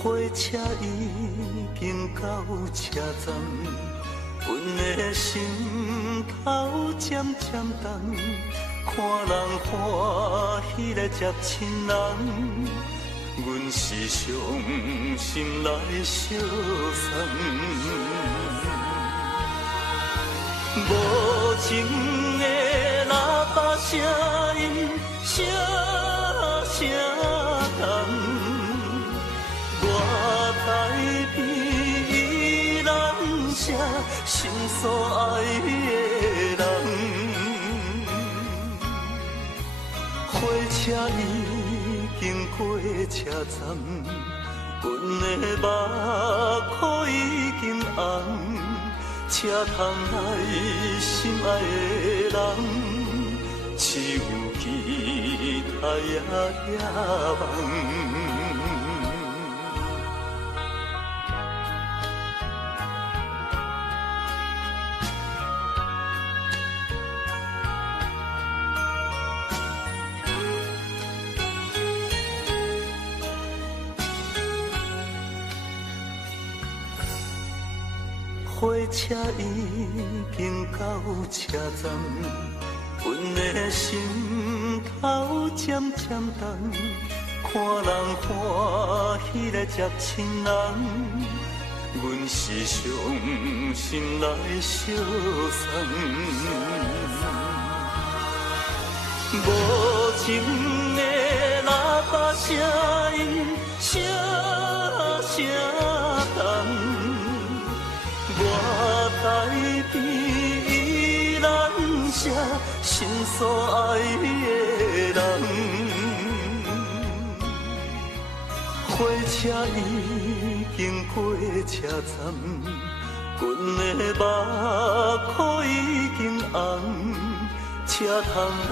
火车已经到车站，阮的心头渐渐重，看人欢喜来接亲人，阮是伤心来相送。无情的喇叭声音，声声重。我台边依然写心所爱的人，火车已经过车站，阮的目眶已经红，车窗内心爱的人，只有期待。呀梦。火车已经到车站，阮的心头渐渐重，看人欢喜来接亲人，阮是伤心来相送。无情的喇叭声音，声声重。我台边依然写心所爱的人，火车已经过车站，阮的目眶已经红，车窗内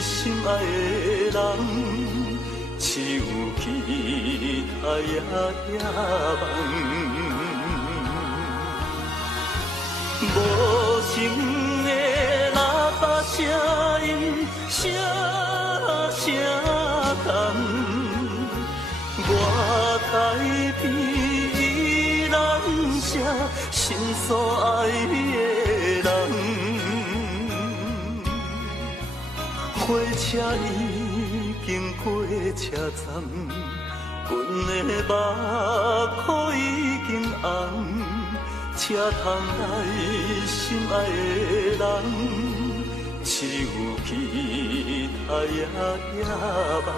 心爱的人，只有期待呀梦。无情的喇叭声音，声声重。我台边依然写心所爱的人，火车已经过车站，阮的目眶已经红。车窗内心爱的人，只有期待呀梦。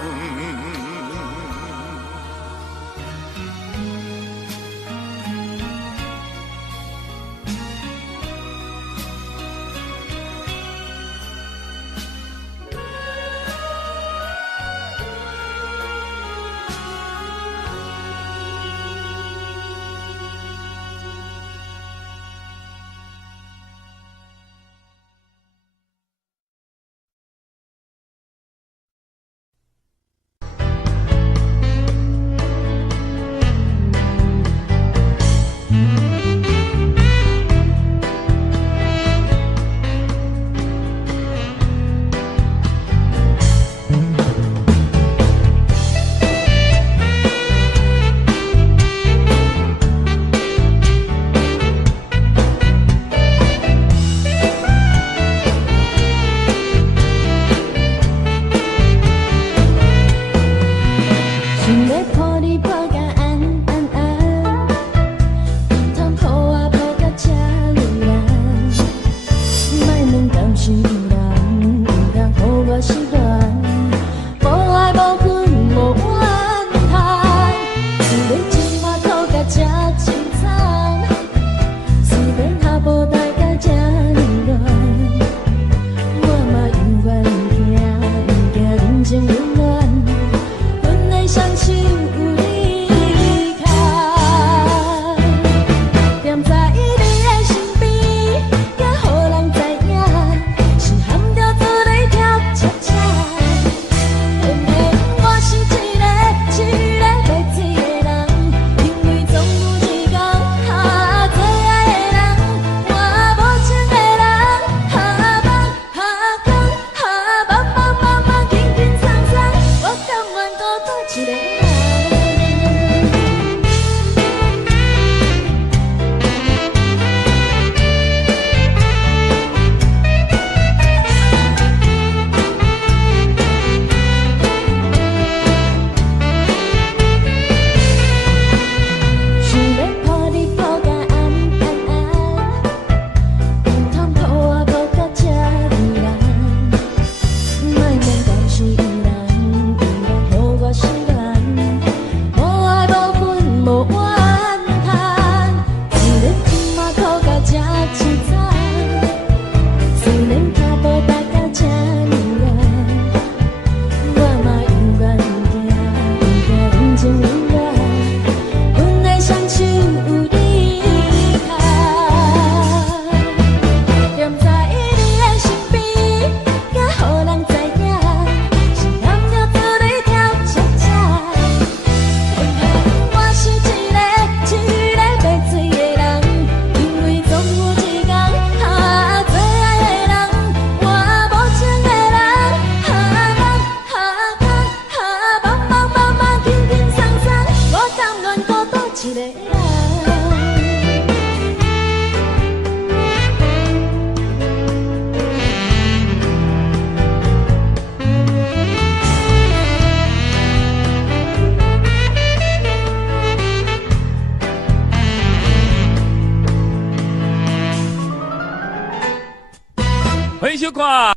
看。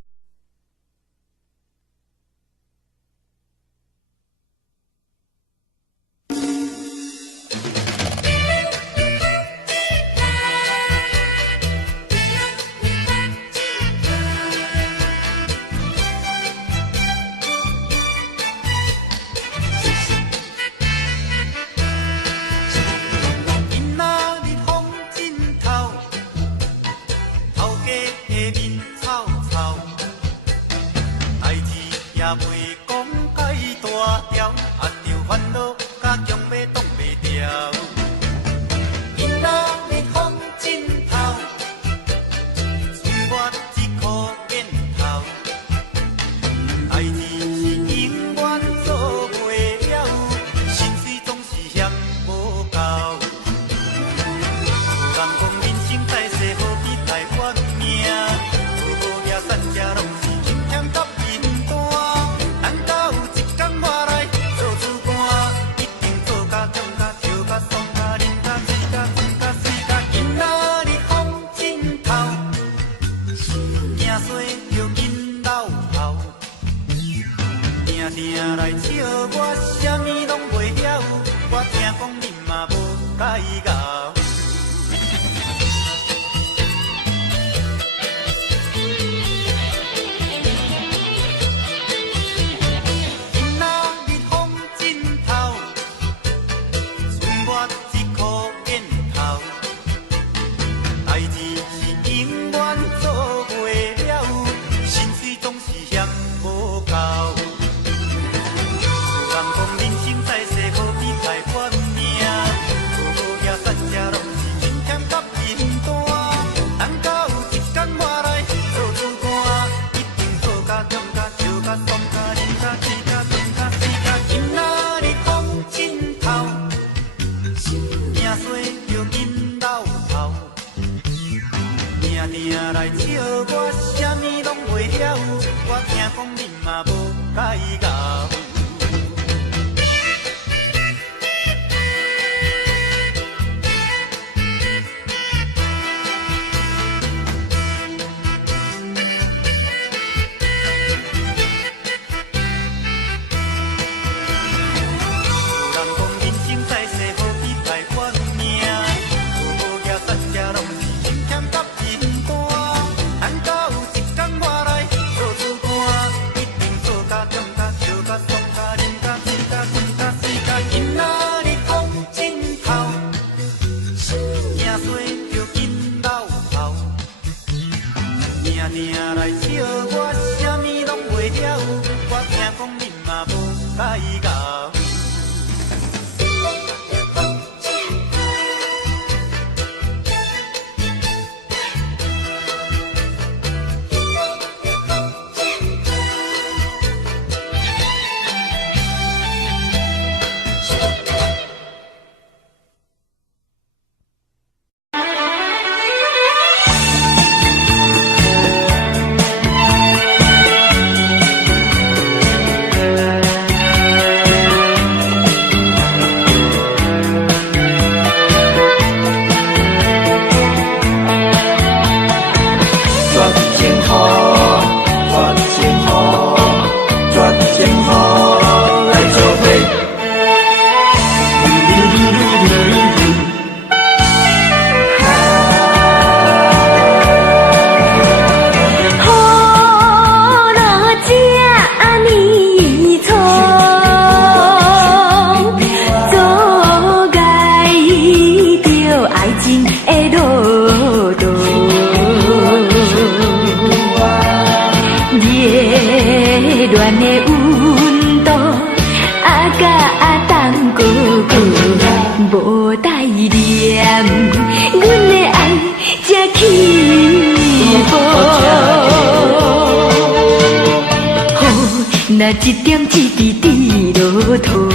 那一点一滴滴落土，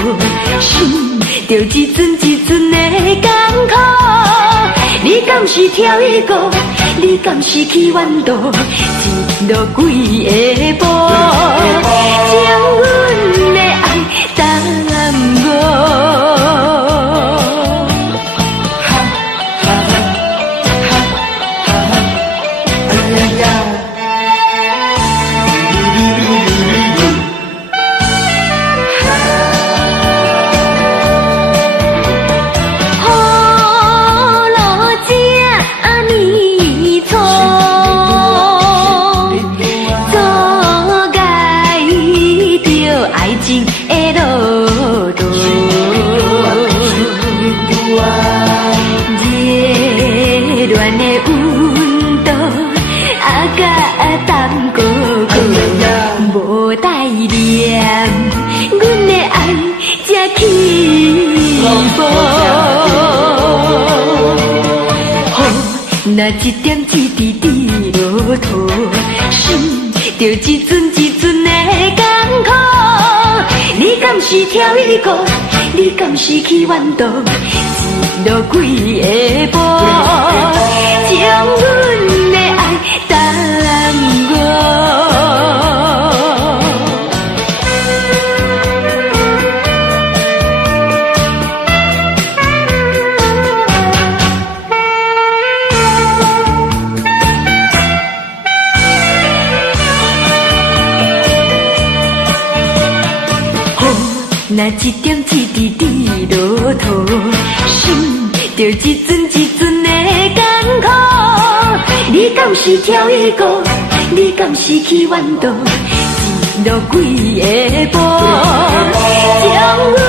想着一阵一阵的艰苦。你敢是跳一个？你敢是去远渡？一路几个步，将阮的爱耽误。一点一滴滴落土，心就一阵一阵的艰苦。你敢是跳一个？你敢是去弯道？一路几个步，将阮的爱耽误。那一点一滴滴落土，心就一阵一阵的艰苦。你敢是跳一个？你敢是去弯道？一路几个步，将阮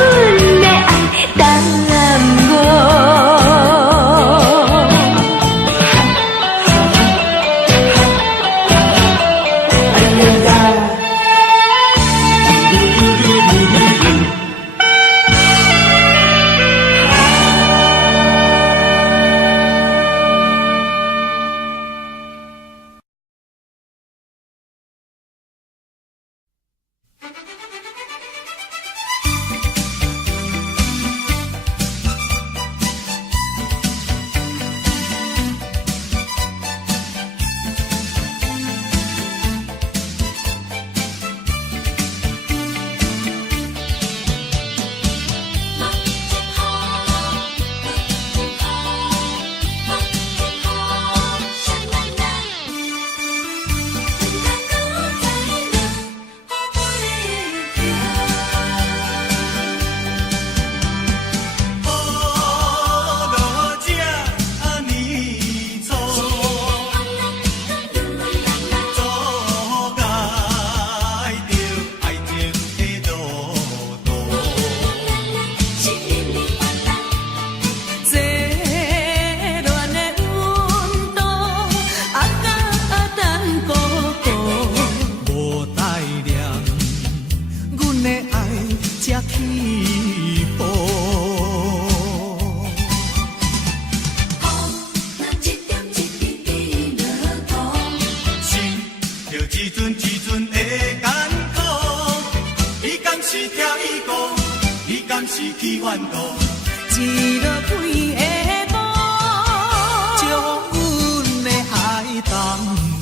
的爱耽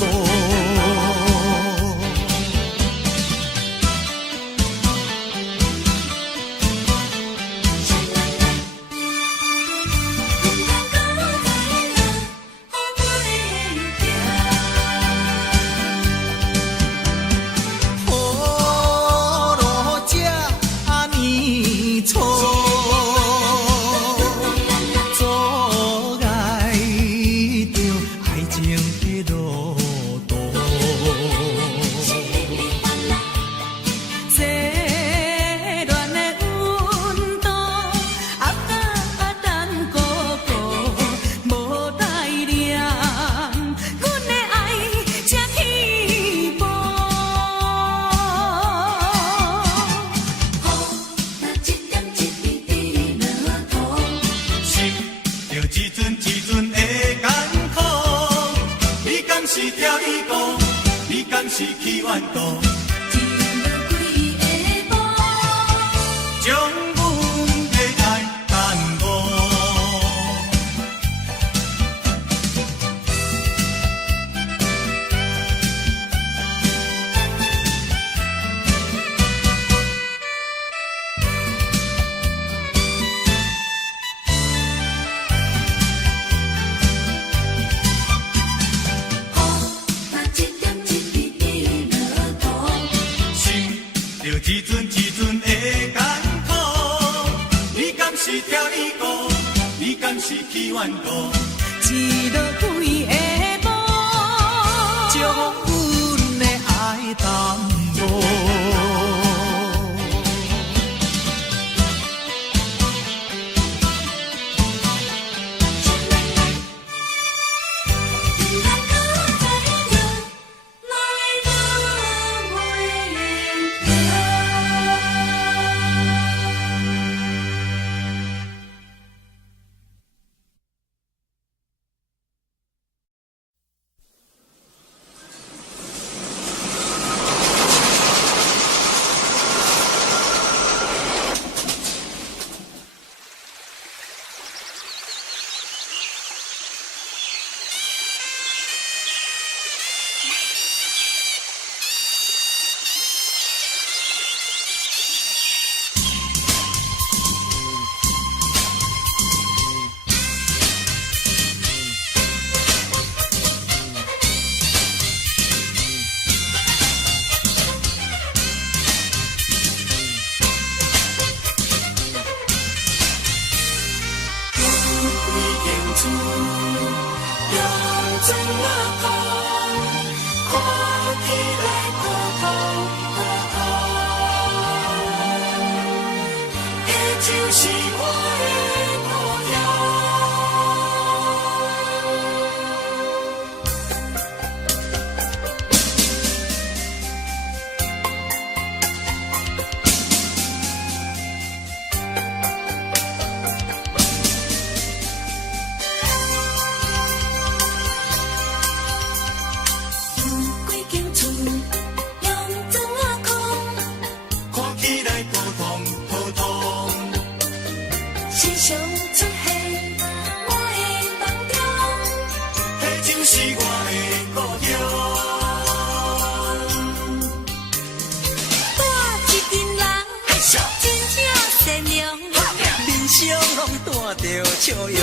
一路几个步，将阮的爱耽误。来普通普通。时常出现我的梦中，迄就是我的故乡。带一群人，真正善良，人生拢带着笑容。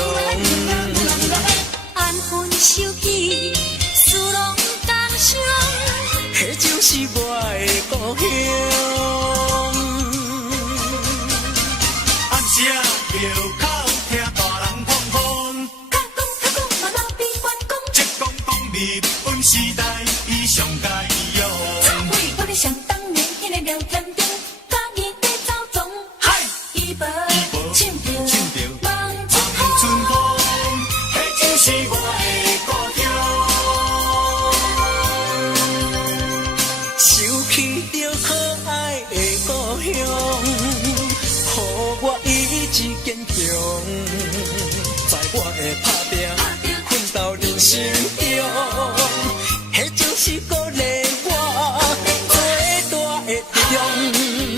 安分守己，事拢同享，迄就是我的故乡。暗时庙口听大人讲讲，较讲嘛老比关公，即讲讲日本时代伊上佳用。我咧想当年迄个聊天中，甲伊在走总，嗨，伊无唱着望春风，迄就是我的故乡。想起着可爱的故乡，予我意志坚强，在我的打拼奋斗人生中，迄就是鼓励我最大的力量。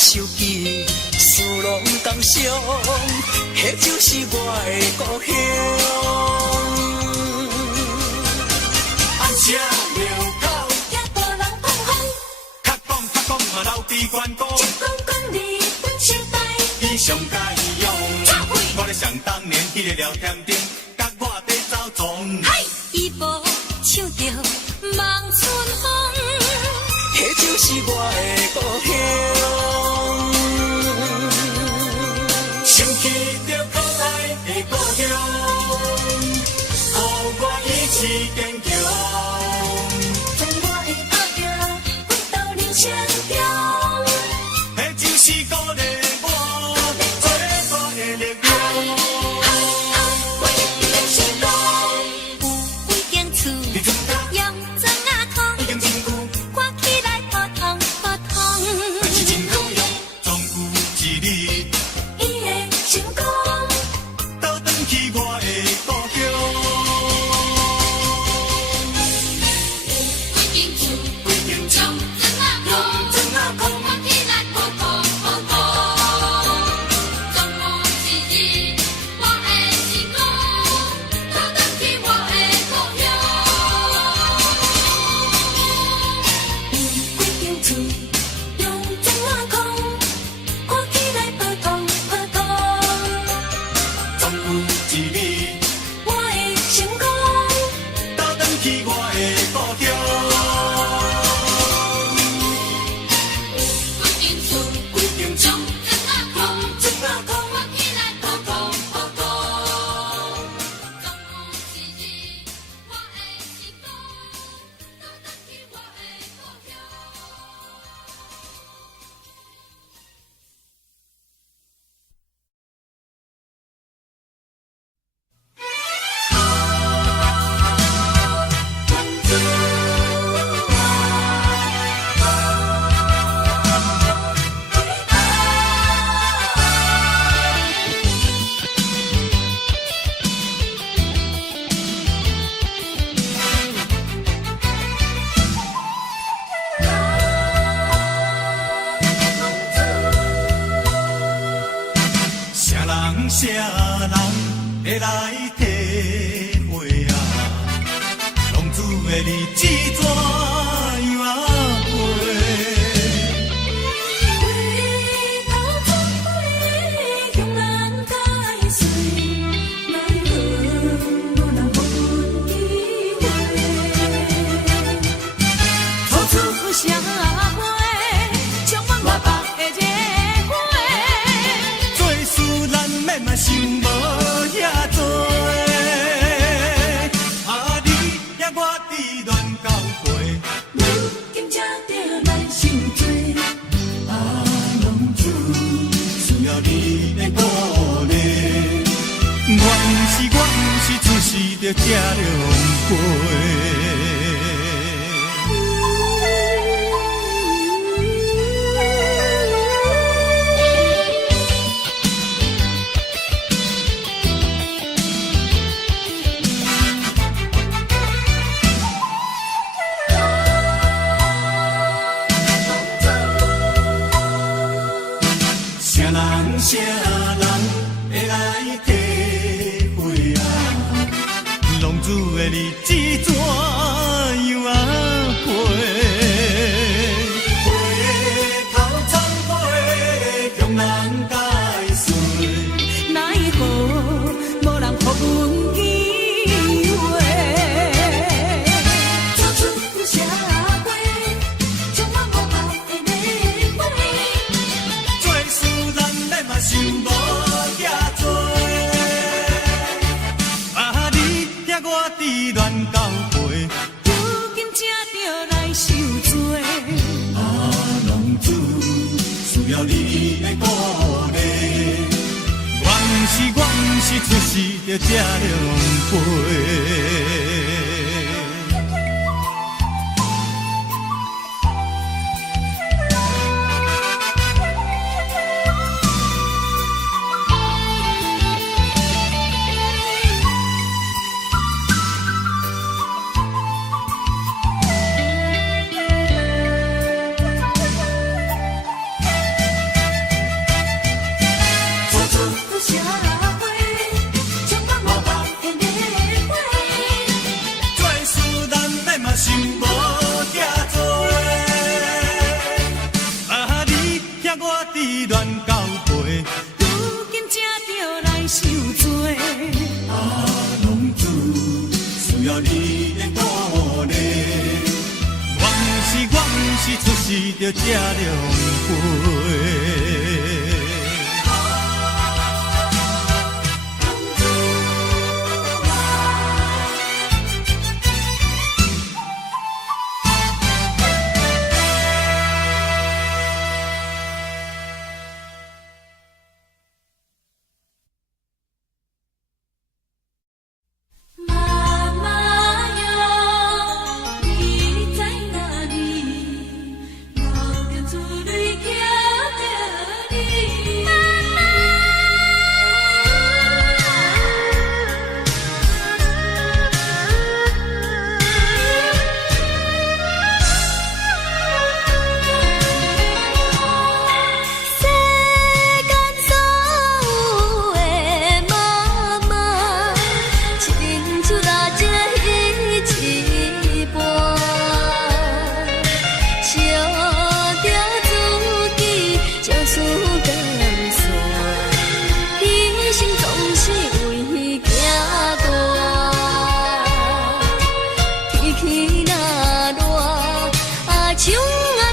手机事拢同享，迄就是我的故乡。暗时庙口听大人讲风，较讲嘛老比关公，一讲讲日本时代伊上佳用。我咧想当年迄个聊天顶，甲我在走总，伊无唱着望春风，迄就是我的故乡。想起着可爱的故乡，予我意志坚强，在我的打拼奋斗人生中，迄就是鼓励我最大的力量。有几间厝，用砖仔空，已经真久，看起来普通普通，但是真好用，总有一日。成功，倒转去我的故乡。几间厝，用砖仔空，看起来普通普通，总有一日我会成功，倒转去我的故乡。几间厝，用砖仔空，看起来普通普通。一日我会成功，倒转去我的故乡。几间厝，砖仔空，看起来普通普通，总有一日我会成功，倒转去我的故乡。啥人会来体会啊？浪子的日子怎样啊过？回头总会向人解释，奈何无人予阮体会。初出社会，充满外北的热火。做事咱免嘛想无遐多，啊你也我伫乱交陪，如今才着来受罪，啊浪子需要你的鼓励，我不是出世着这样陪。啥人会来体会啊？浪子的日子怎样啊过？回头总会向人解释，奈何无人予阮机会。初出社会，充满外北的热火。做事咱免嘛想无遐多，啊你也我伫乱交陪，如今才着来受罪，啊浪子需要你的鼓励，我不是出世着这样陪。初出社会，充满外北的热火。做事咱免嘛想无遐多，啊你也我伫乱交陪，如今才着来受罪，啊浪子需要你的鼓励，我不是出世着这样陪。妈妈哟，你在哪里？流着珠泪叫着你。妈妈。世间所有的妈妈，亲像大这彼一半，笑着自己情绪感酸，牺牲总是为囝大。天气若热，树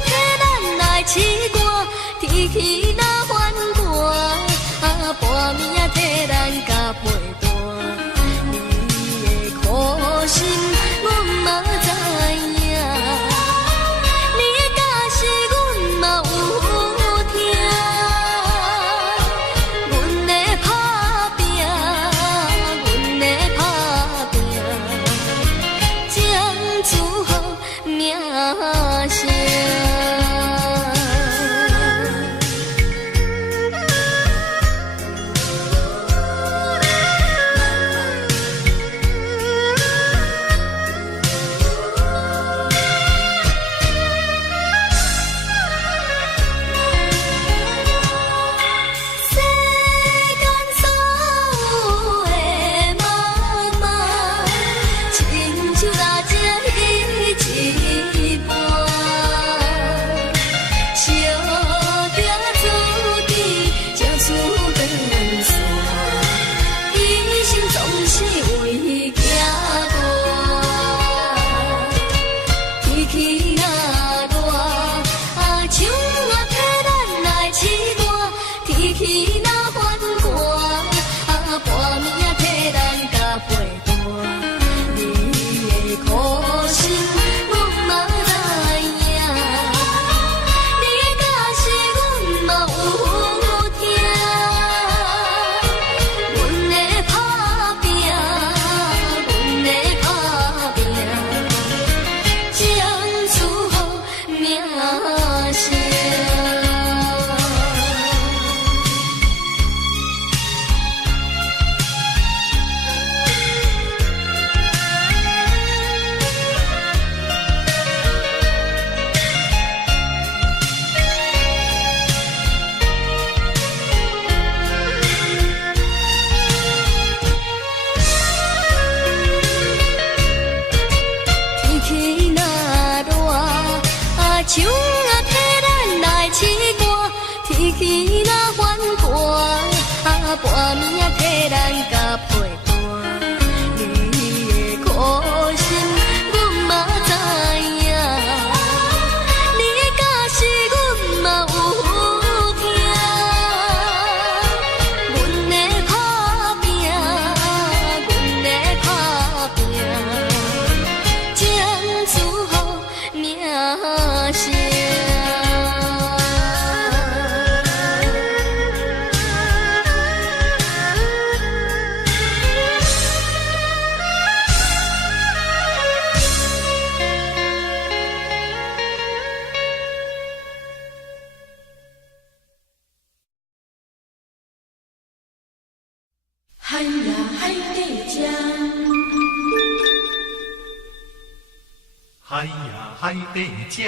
替咱来试歌；天气若反寒，半暝替咱甲陪伴。你的苦心，阮嘛知影；你的假是阮嘛有听。阮的打拼，阮的打拼，将祝福名声。海呀海底江，海呀海底江。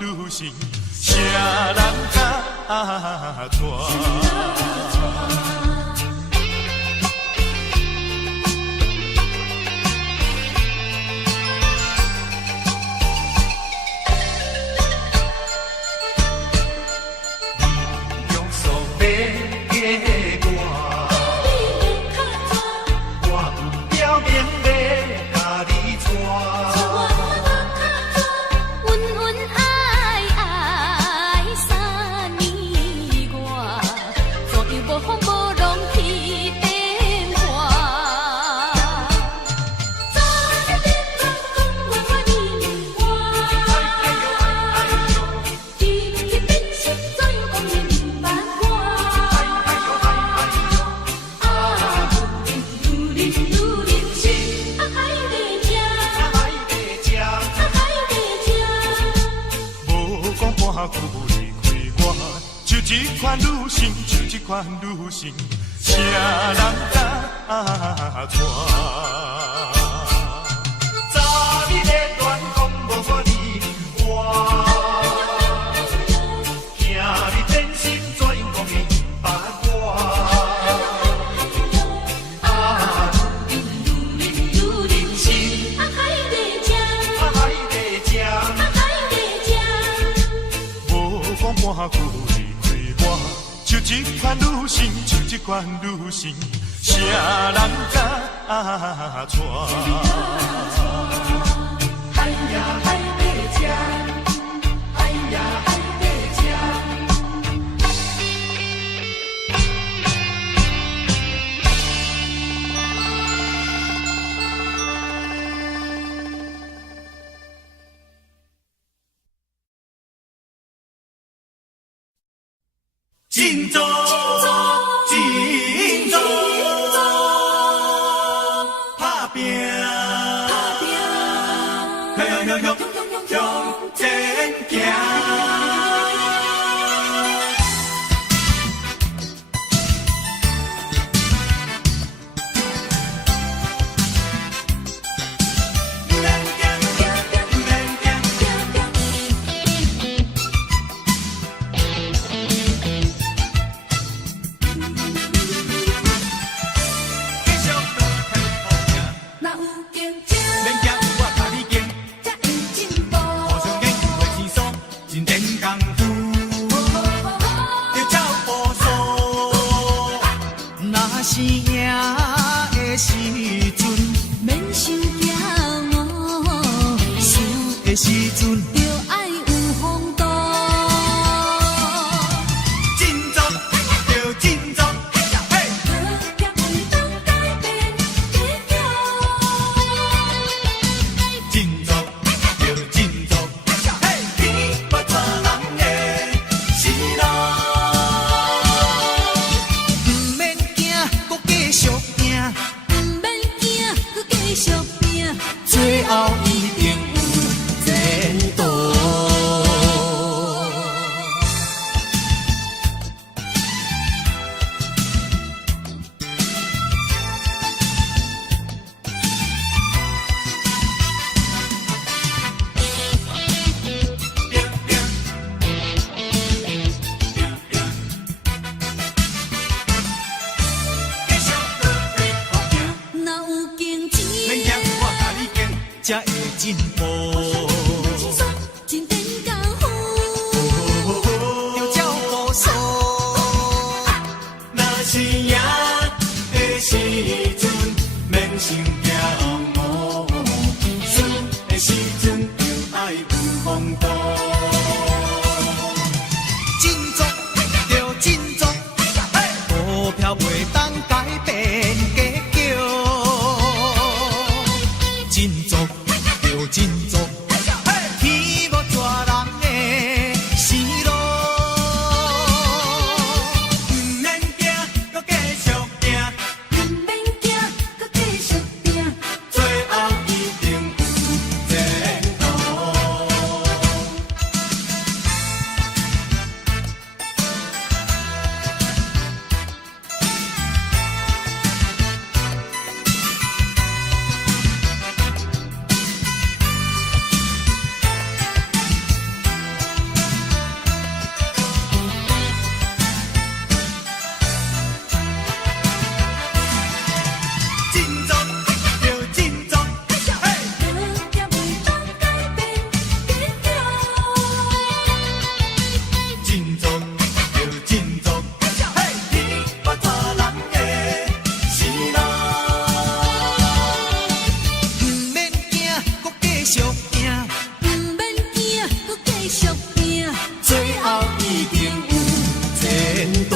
女性，啥人敢带？女性，啥人敢带？早日的断讲无我离我，兄弟真心怎样讲明白我？啊，女人心，海底江，海底江，海底江，无讲半句离开我。就这款女性，就这款女性，啥人敢带？海呀海底江，海呀海振作，振作，打拼，向前行。才会进步。真真功夫，着脚步数。若是赢的时阵，免想骄傲；输的时阵，就爱有风度。振作，着振作，股票袂当改变结果。振作。振作，天无抓人的生路，不免惊，搁继续拼，不免惊，搁继续拼，最后一定有前途。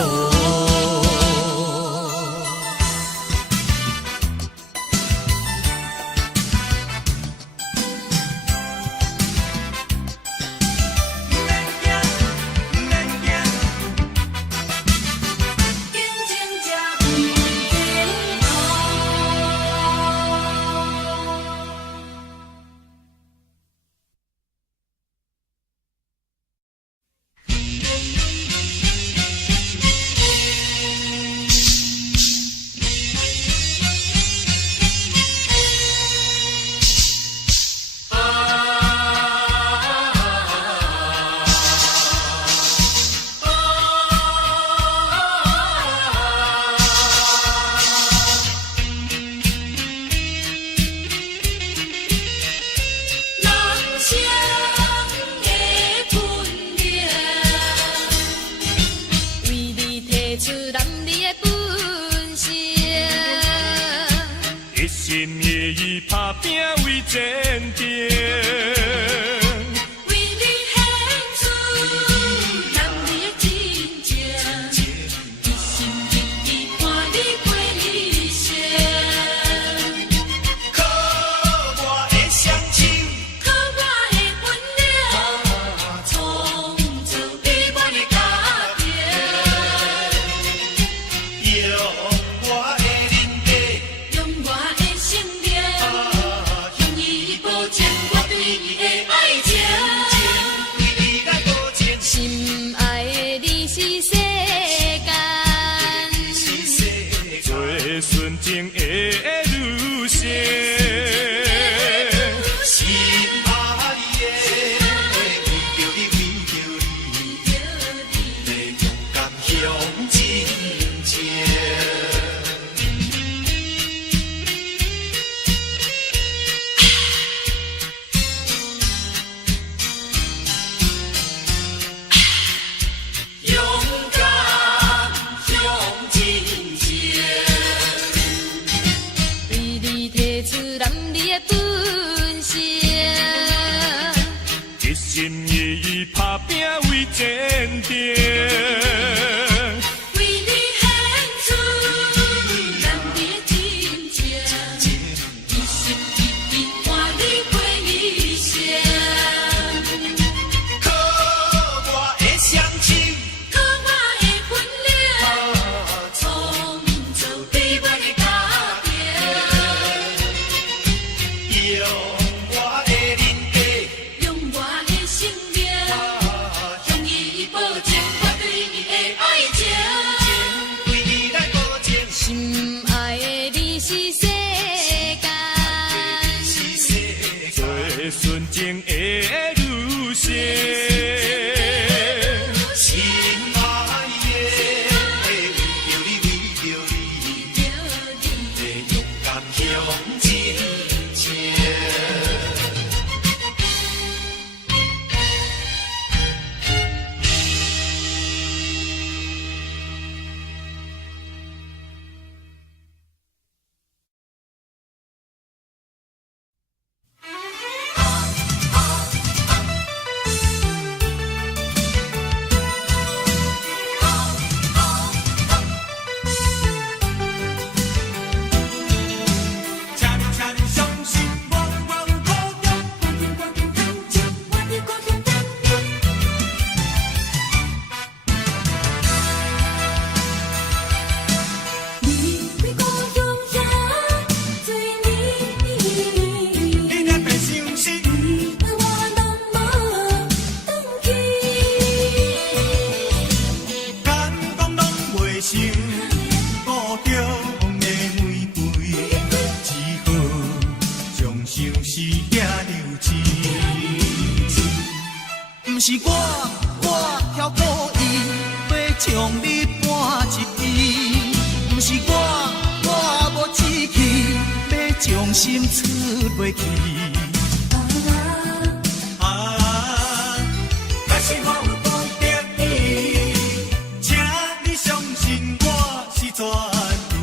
是世间，做纯情的女性。心爱的，为着你，要勇敢向前行。心意义打拼为前程，为你献出咱的真情，一心一意换你过一生。靠我的双手，靠我的分量，创造美满的家庭。用我的人格，用我的生命，向伊保证我对你的爱情。为你来保证，心爱的你是世间，做纯情的女性。心爱的，为着你，要勇敢向前行。不是我挑故意要将你搬一边，不是我无志气要将心出袂去。若是我有不得已，请你相信我是绝对。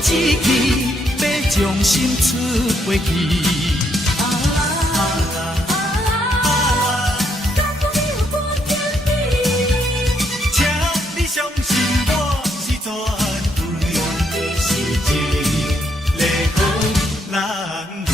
志气要将心出袂去。请你相信我是绝对，是一个好男儿。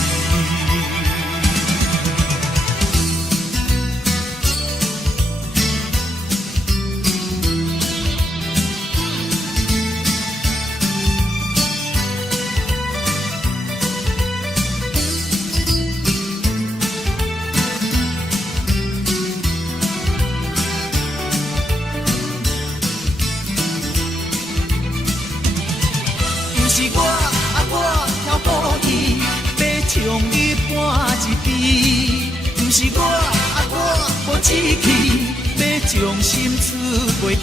将你搬一边，不是我无志气，要将心出袂去。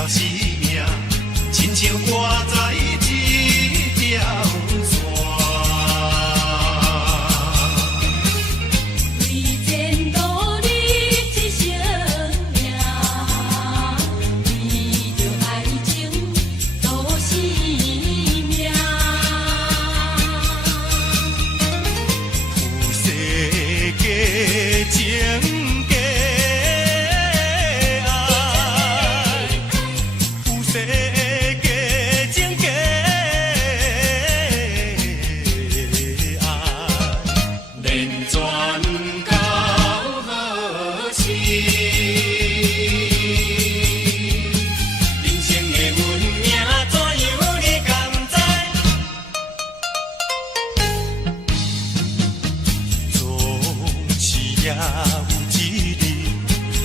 了生命，亲像挂在一条线。为前途立一生命，为着爱情赌性命。有世界情。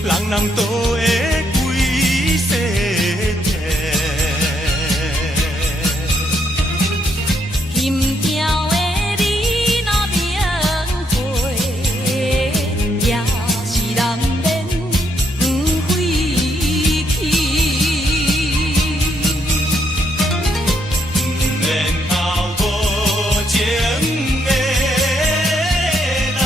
人人都会归西天，金条的你若明回，也是人免不回去。免后无情的人。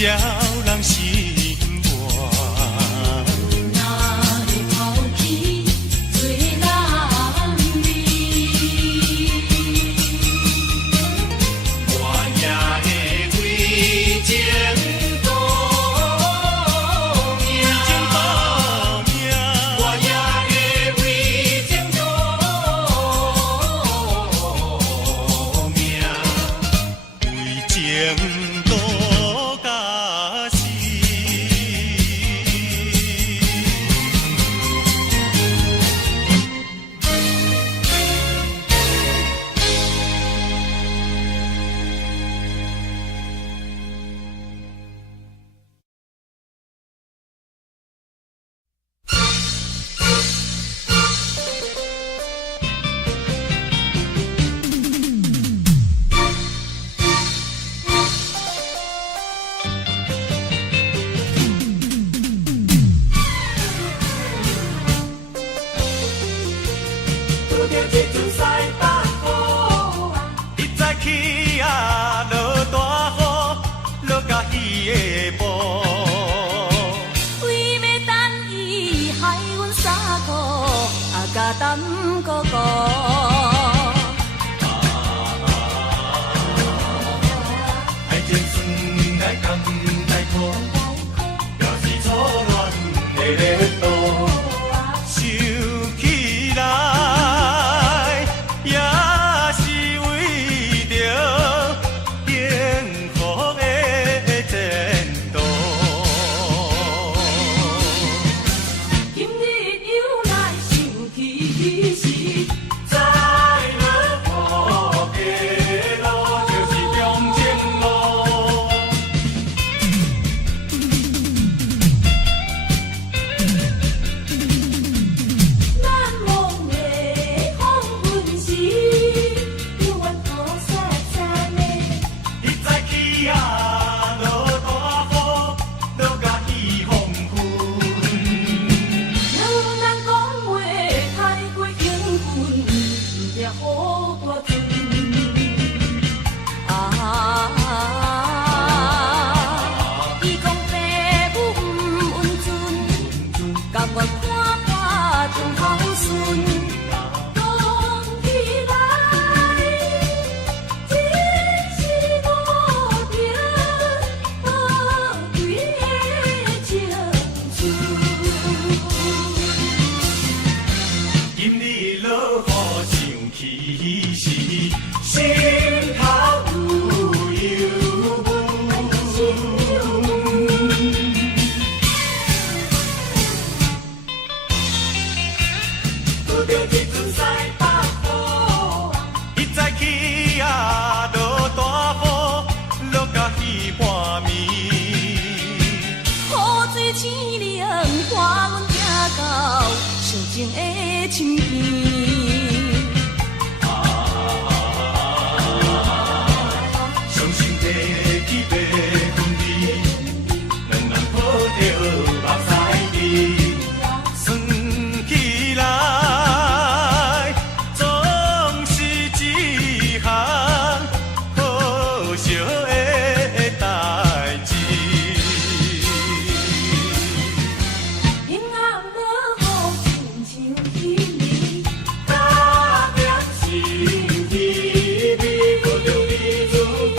照人心肝，哪会抛弃做人味？我也会为情赌命，我也会为情赌命，为情赌。等哥哥，爱情算来甘来苦，也是初恋的热度，想起来也是为着幸福的前途。今日又来想起时。落雨上起时，心头有忧拄着一阵西北风，一早起啊落大雨，落到稀半暝。雨水清凉，伴阮行到小情的深边。伤心地去白云里，两人抱着目屎滴，算起来总是一项可惜的代志。阴暗落雨，亲像彼暝，打点心意，你不着你自己。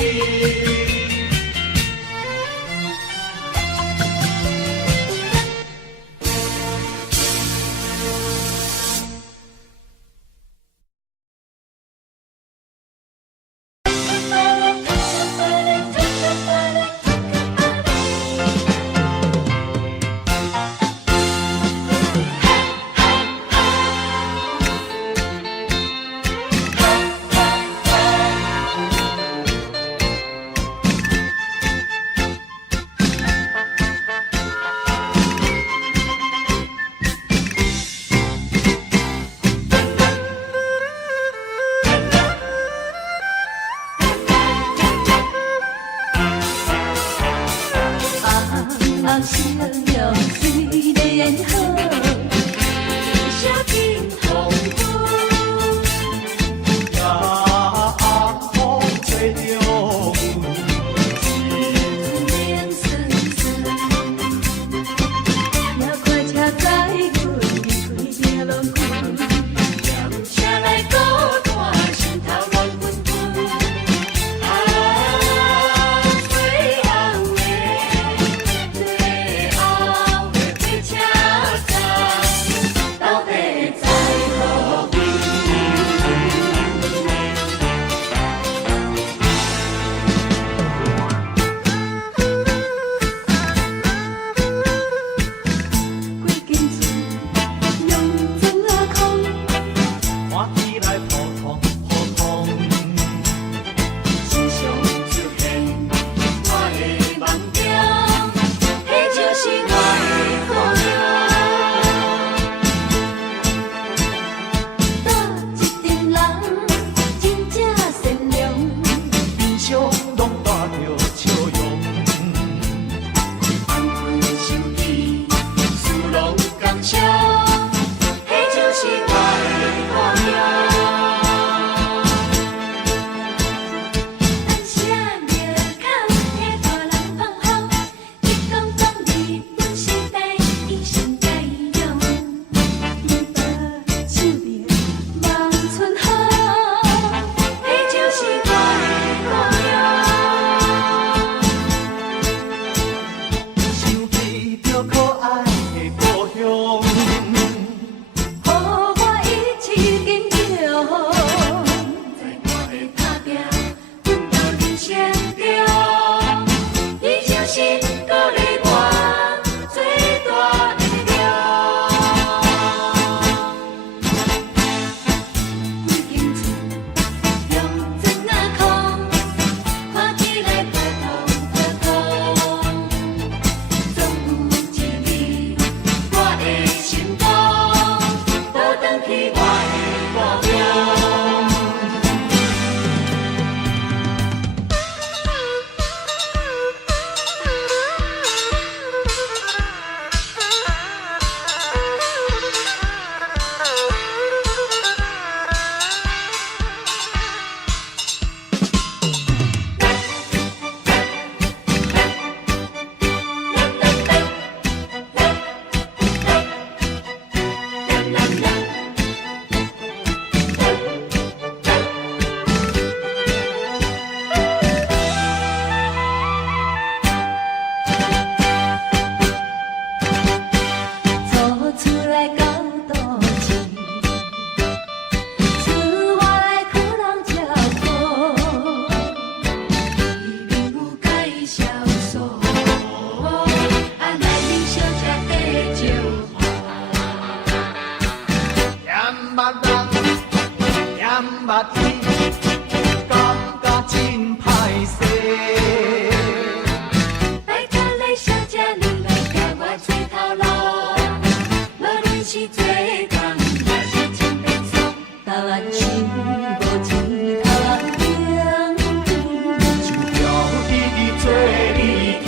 心了水的烟火，小径风雨，风吹着脸酸酸，也快车载阮离开这路途，车来孤单，心头乱纷纷。最后的最后的火车站，到底在何边？几间厝用砖啊空，看起来普通普通，心上就现我的梦中，迄就是我的故乡。倒一阵人真正善良，悲伤拢带着笑容。安分守己，事拢感伤，迄就是我的故乡。咱写着口的大人放风，一讲讲日本时代已成改用，你把手边望春风，迄就是我的故乡。想起着可爱的故乡，予我一起坚强。在我的打拼奋斗人生中，伊就是鼓励我最大的力量。几间厝用砖啊空，看起来普通普通，总有一日我的心中倒转去我的故乡。捌人，也毋捌天，感觉真歹势。拜托你小姐，你来甲我做头路，无论是做工还是真变爽，台湾树无钱，台湾景，就要日日做你去。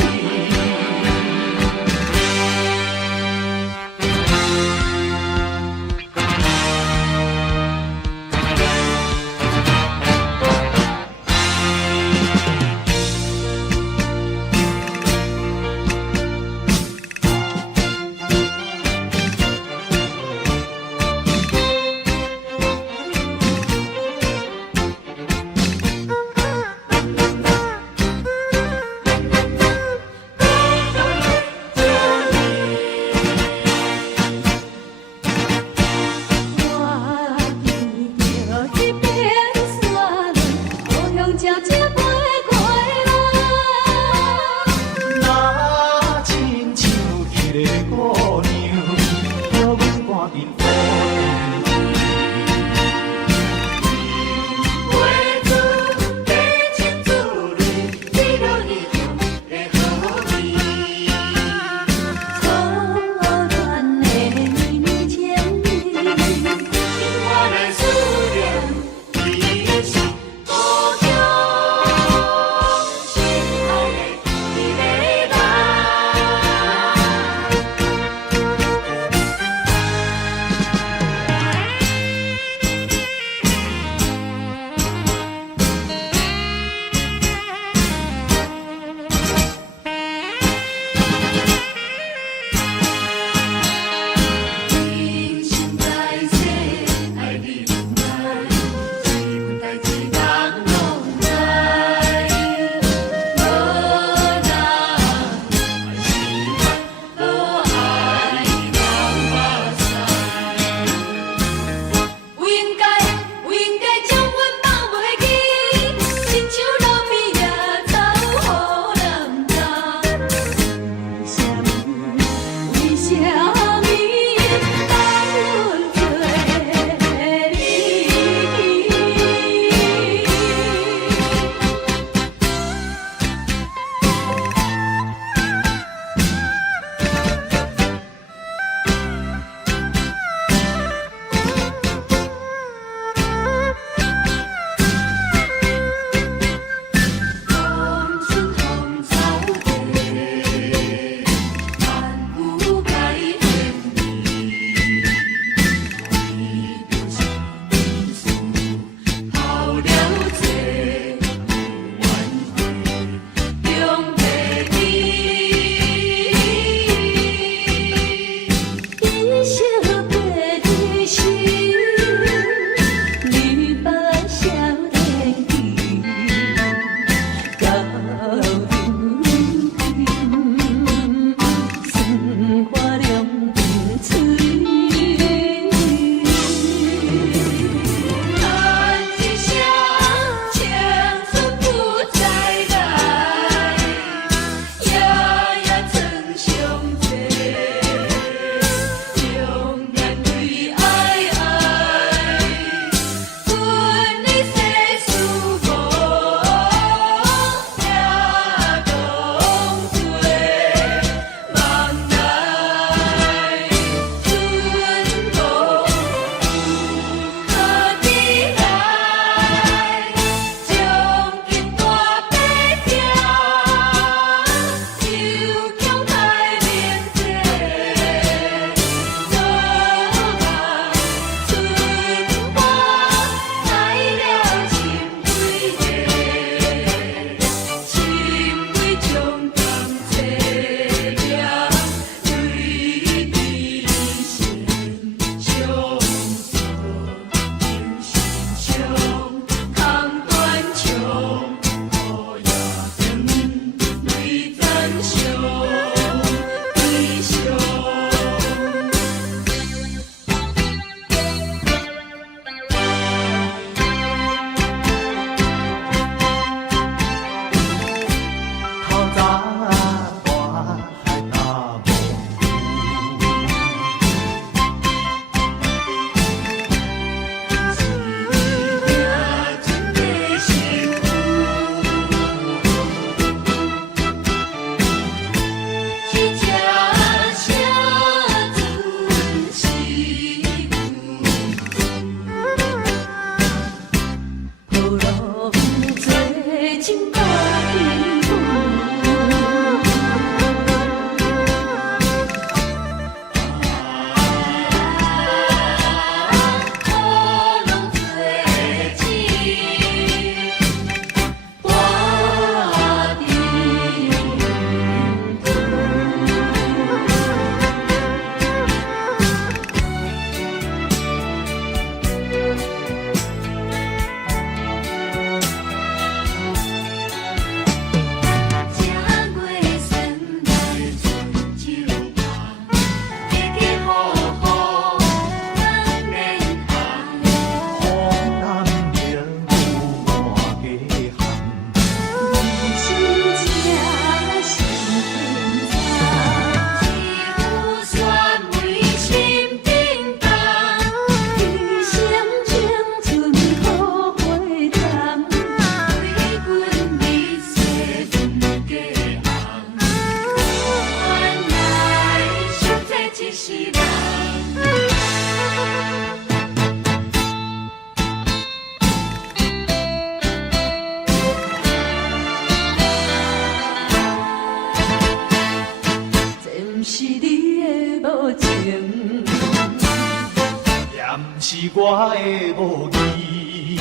的无义，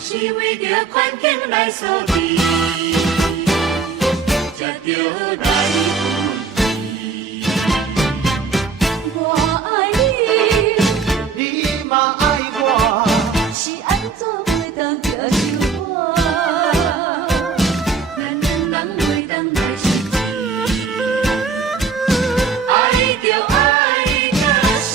是为着环境来所逼，才着来分离。我爱你，你嘛爱我，是安怎袂当接受我？咱两人袂当来失去，爱着爱到死。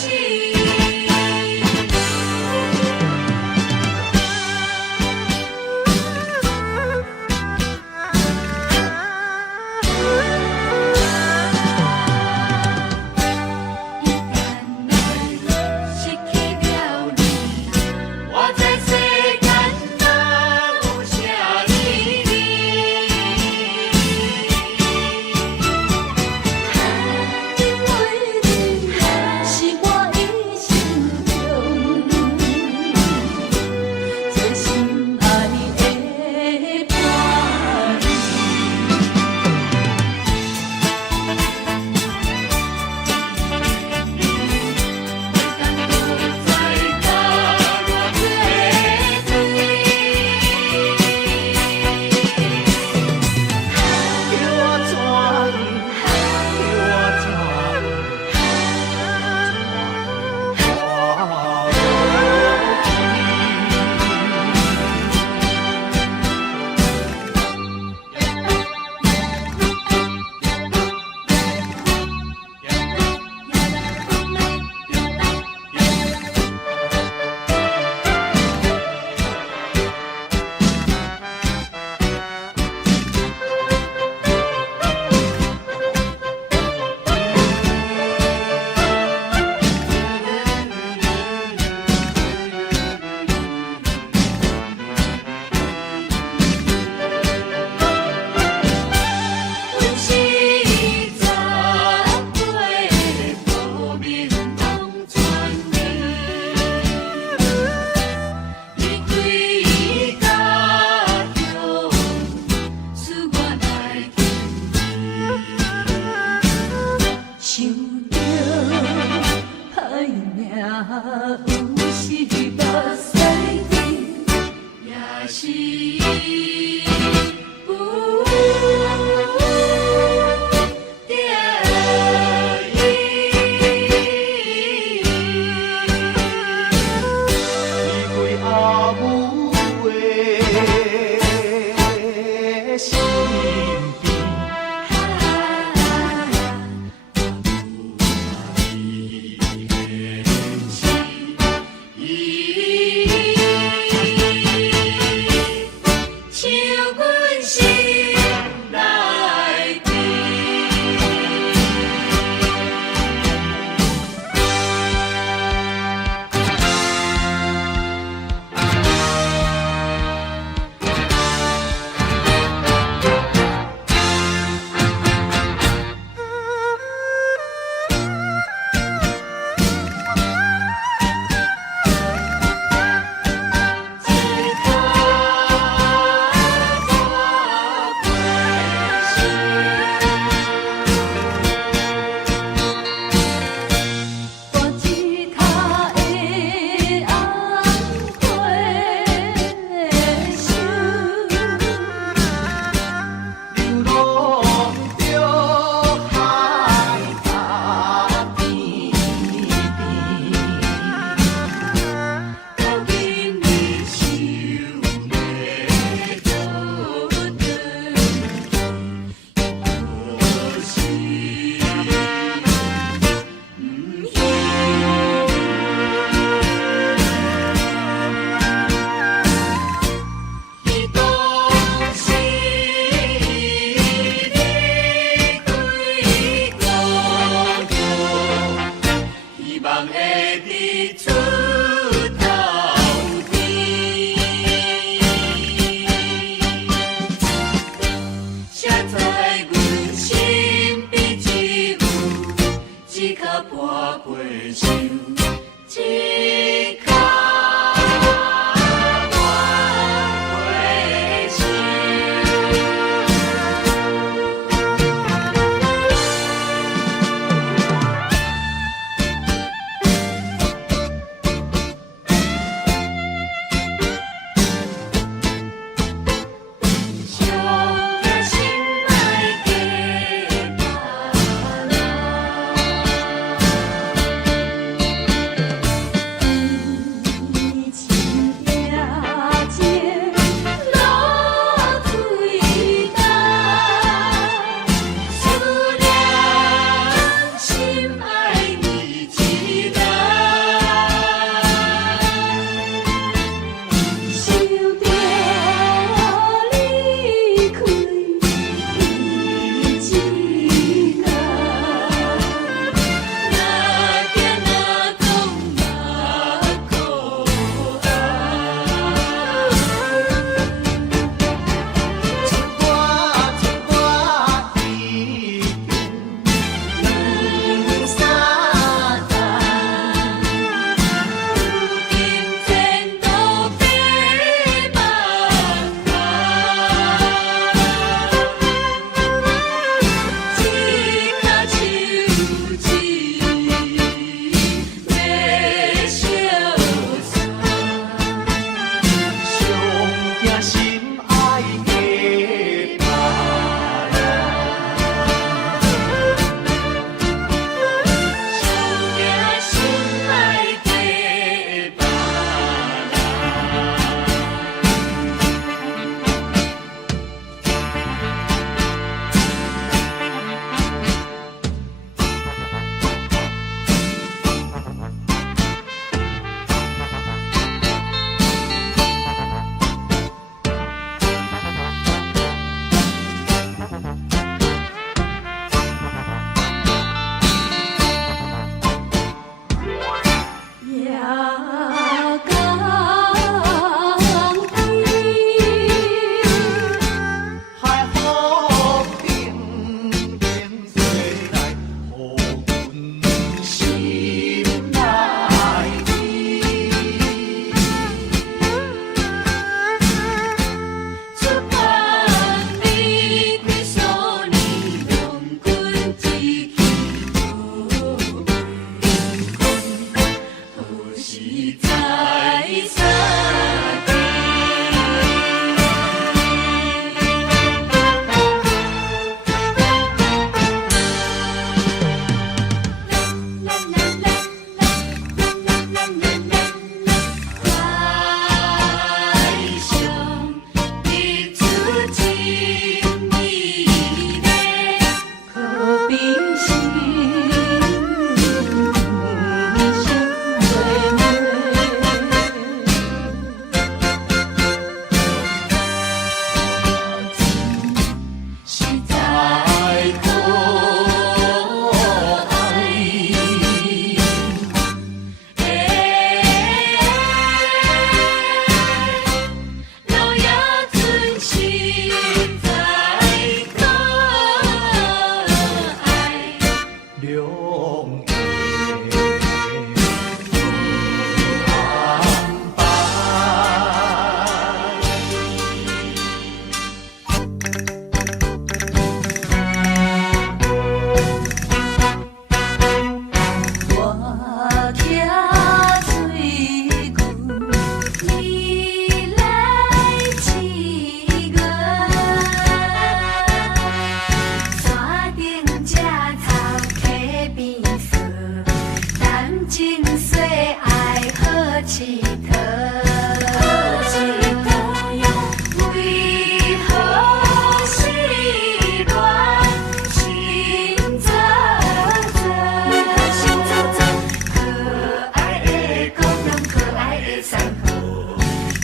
送好，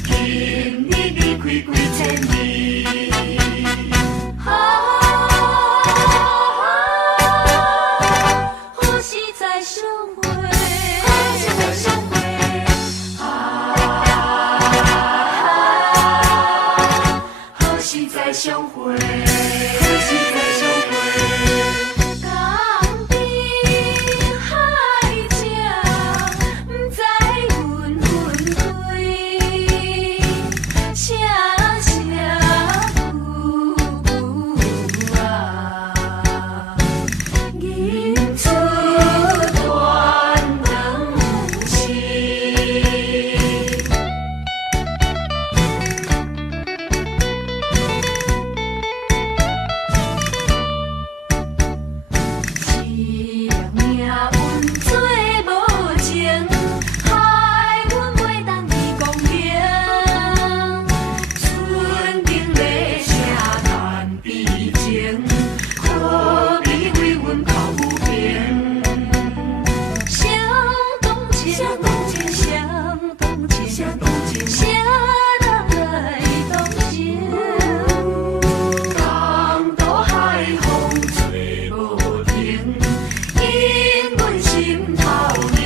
今日离开几千里。好时再相会，好时再相会，好时再相会，好时再相会。江边海角，不知云云开，声声呼呼啊，迎出断肠时。一命运做无情，害阮袂当去公平。春天咧声叹悲情，可比为阮靠不平。相同情，相同情，相同情，相同情，谁人来同情？江渡海风吹无停，因阮心头凝。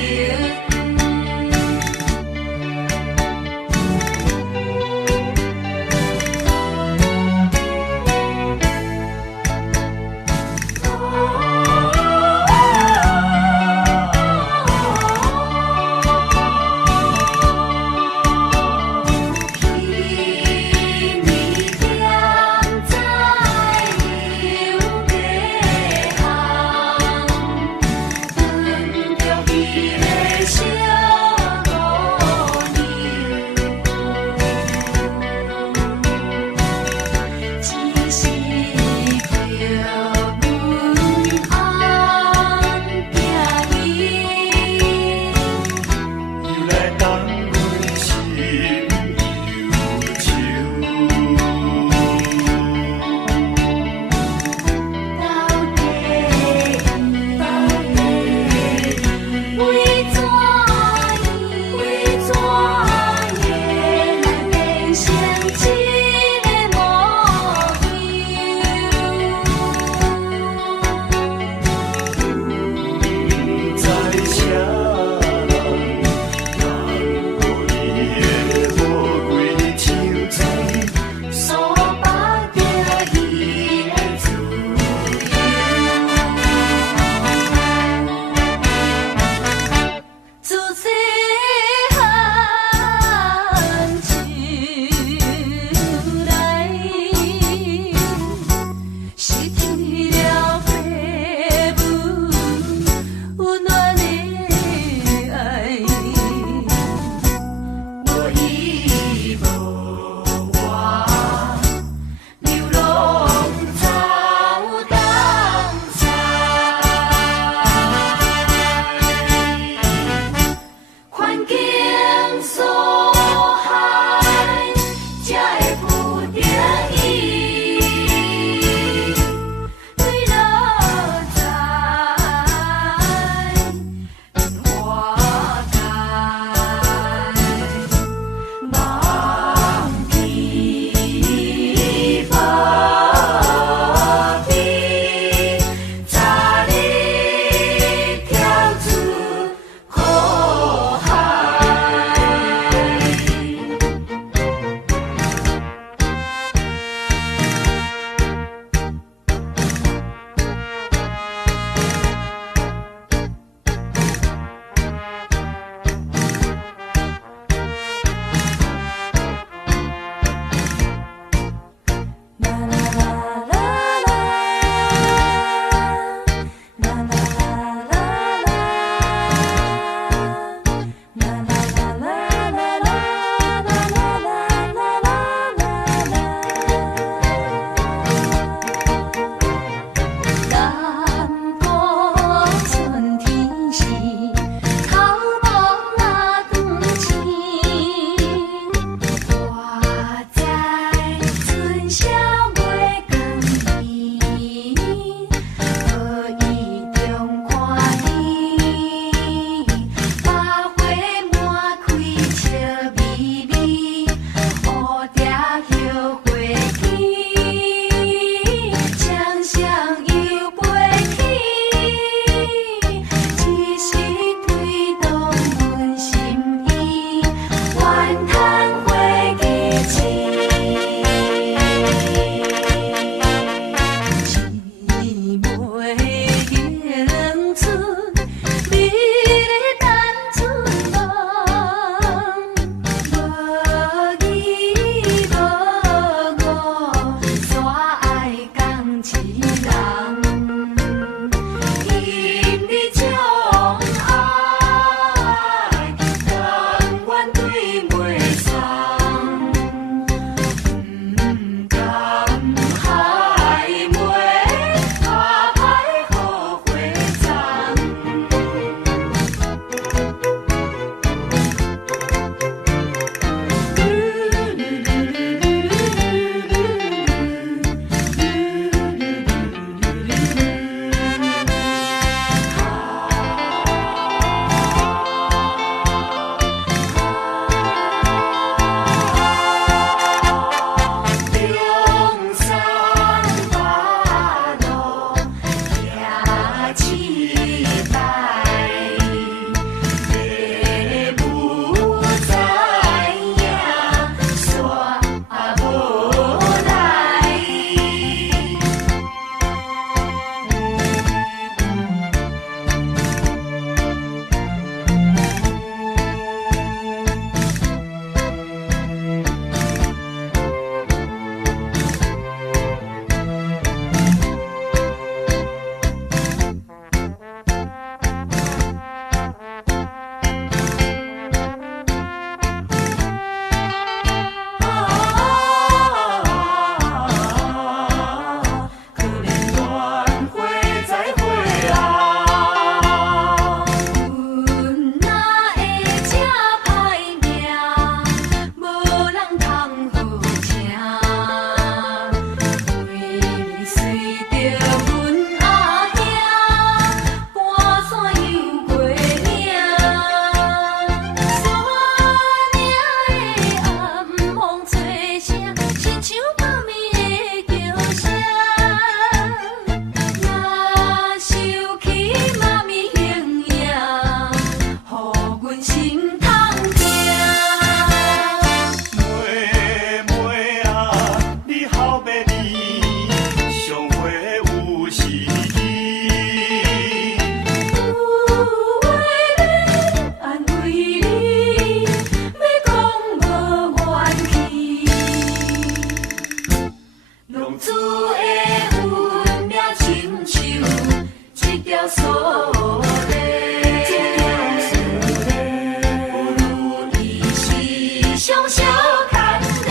上小牵的，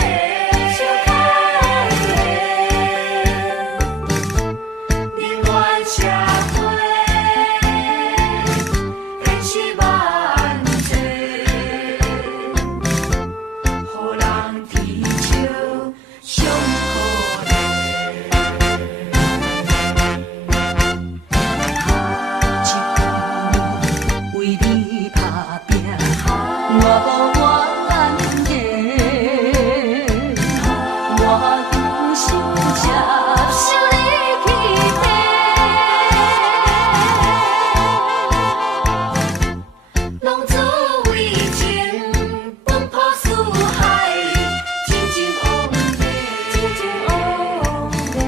小牵的，宁愿社会延续万岁，予人追求上可怜。为你打拼，我无怨言，我甘心接受你欺骗，浪子为情奔波四海，真情往来，真情往来，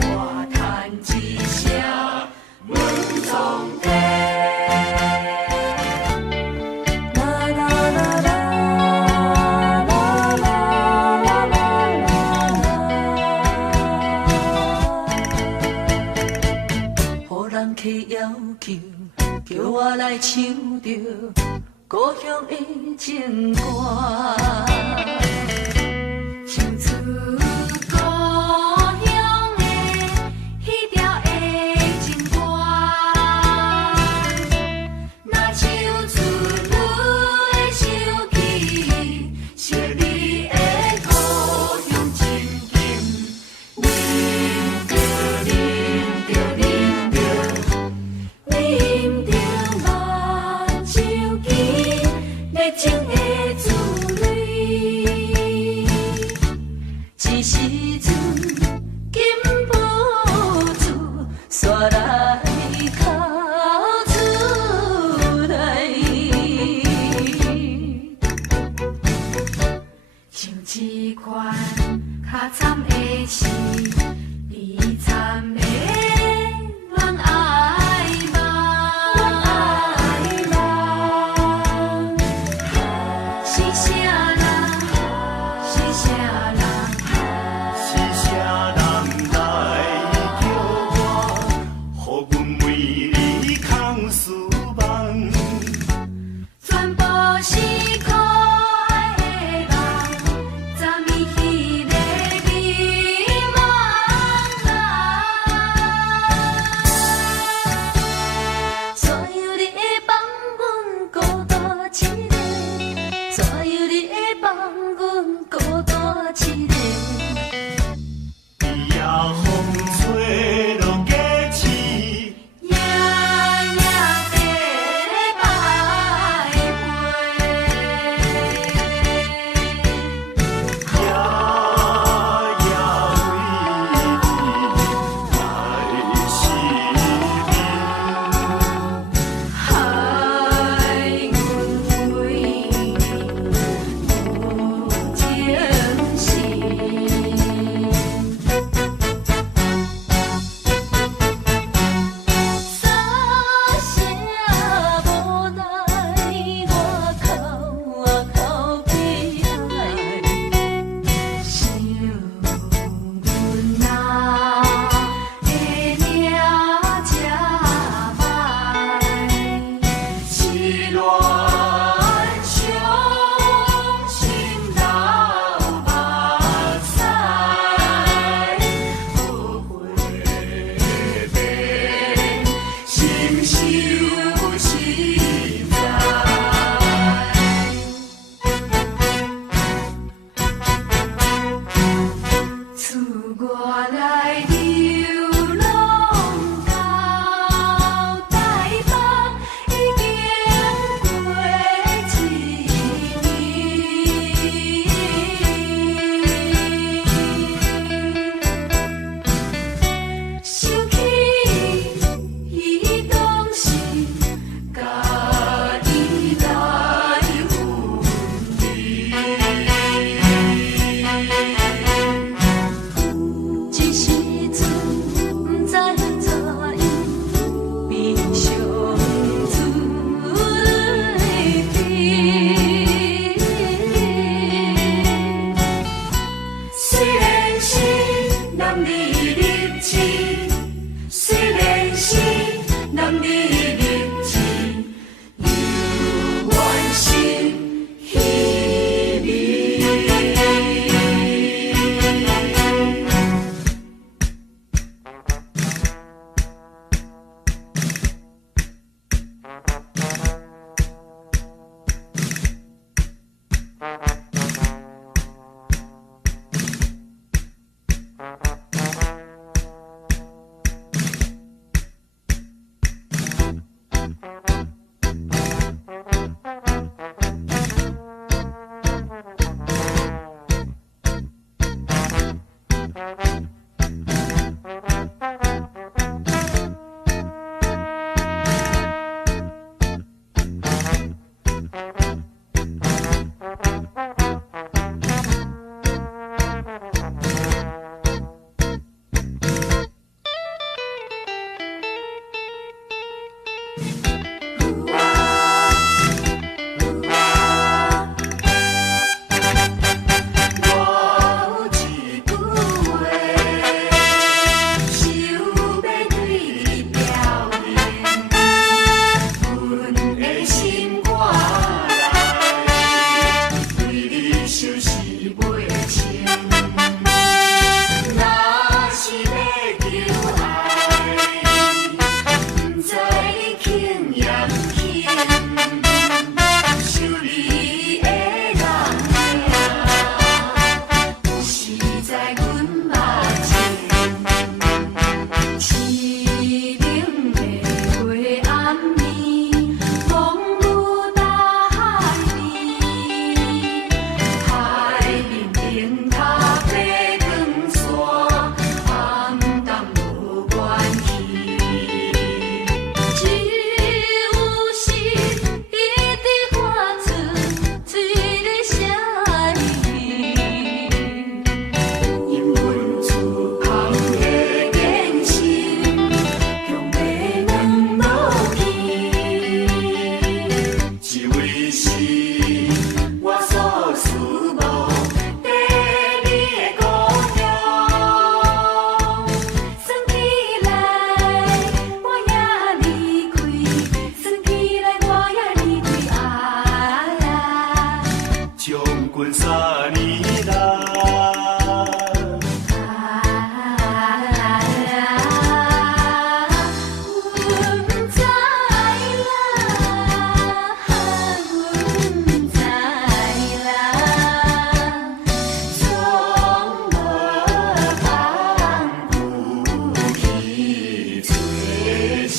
我叹一声问总地。叫我来唱着故乡的情歌，唱出故乡的彼条的情歌。若唱出你的想起，是你的故乡情景，啉着啉着啉着。啉着目睭间热情的滋味，一时阵禁不住煞来哭出来，像一款较惨的事，悲惨的恋爱。全部是可爱的梦，昨暝迄个美梦啊。怎样你会放阮孤单一个？怎样你会放阮孤单一个？夜风吹落假市。夜夜地徘徊，夜夜为你来思念。害阮为你无情就是袂清。若是要求爱，不知你轻也不轻，受你的人疼，有时在阮目前，市顶的月暗暝，风雨大海边，海面顶头白光线，暗淡无关系。只有时一直看出水的声音，因阮厝旁的坚心，强要两无去。一位是我所思慕地你的故乡，算起来我也离开，算起来我也离开啊，将军三年来。阮知啦，总无通不去找寻。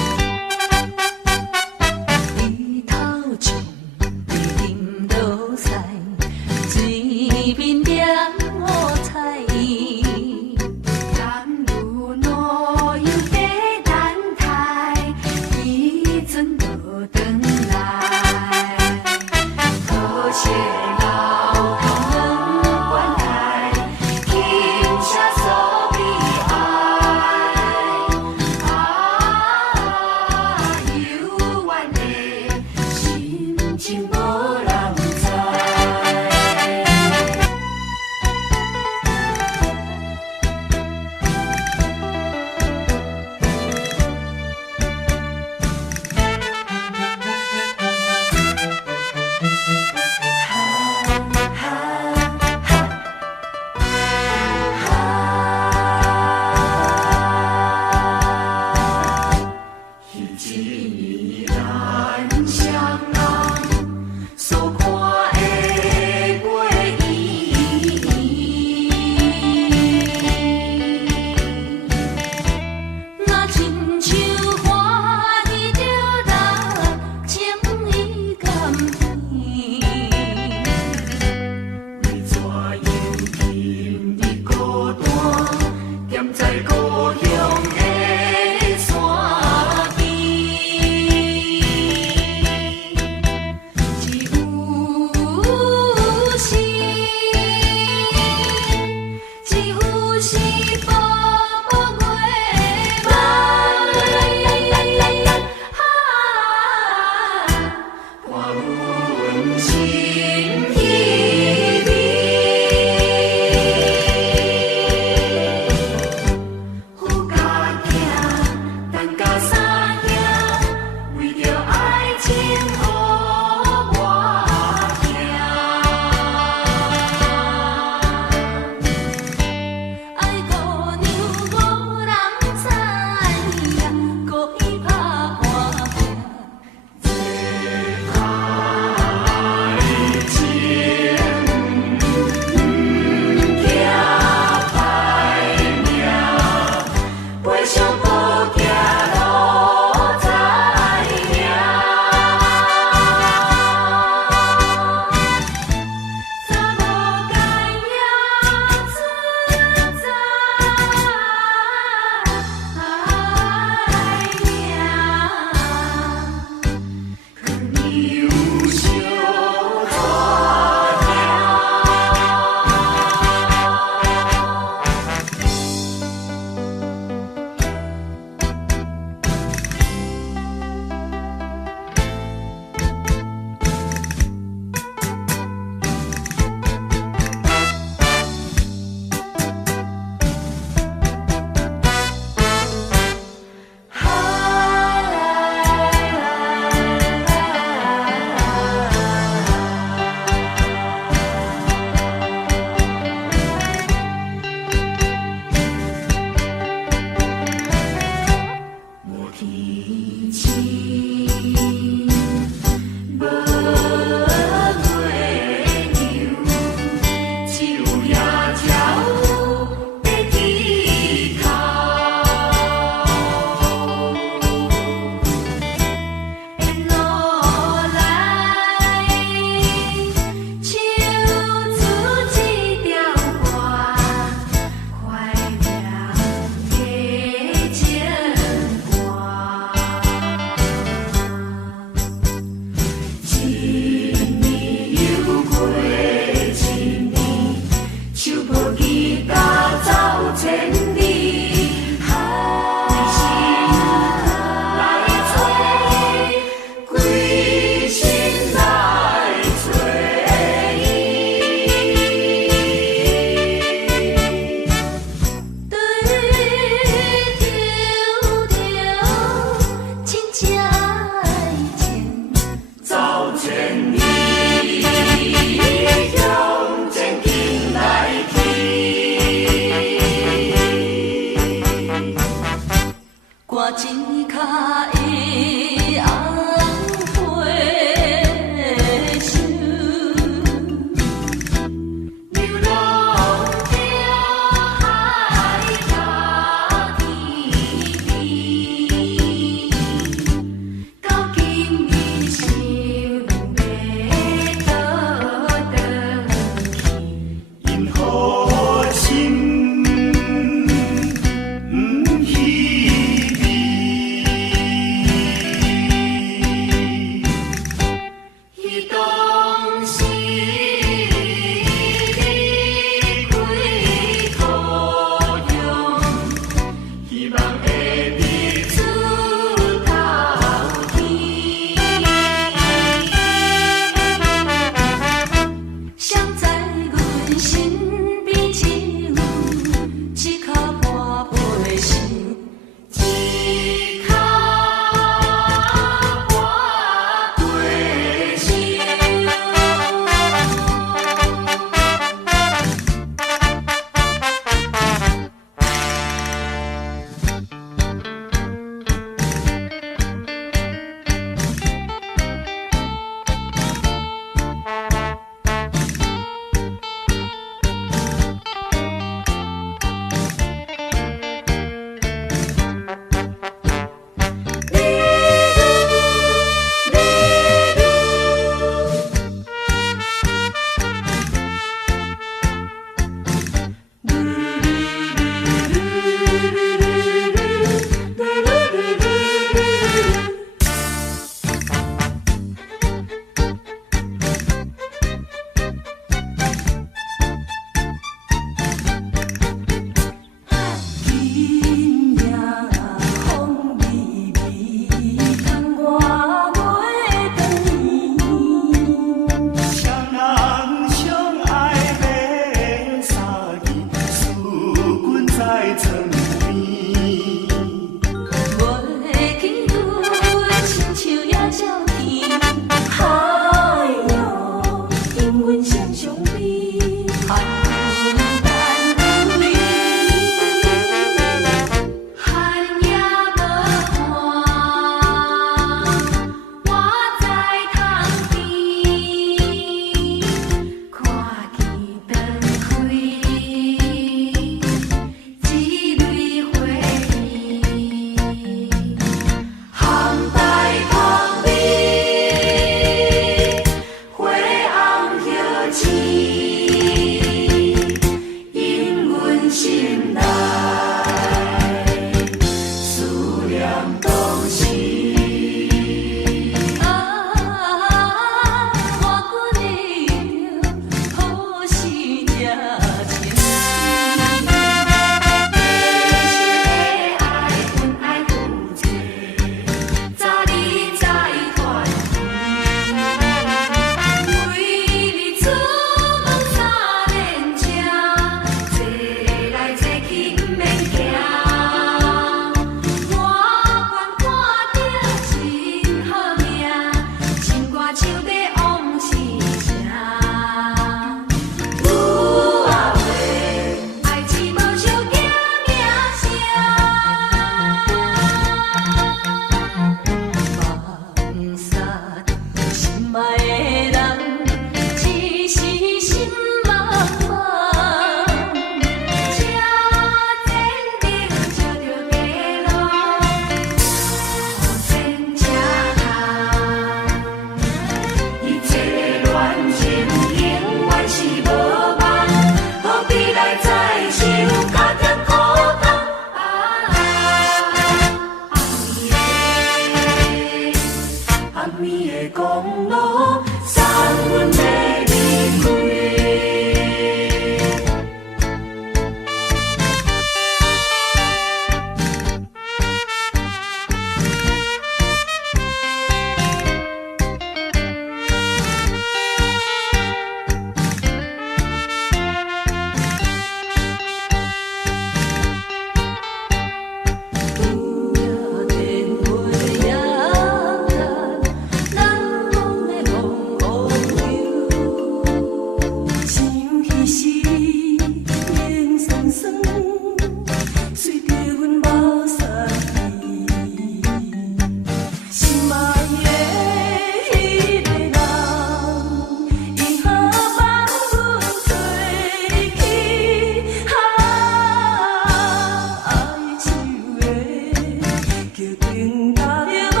经踏着梦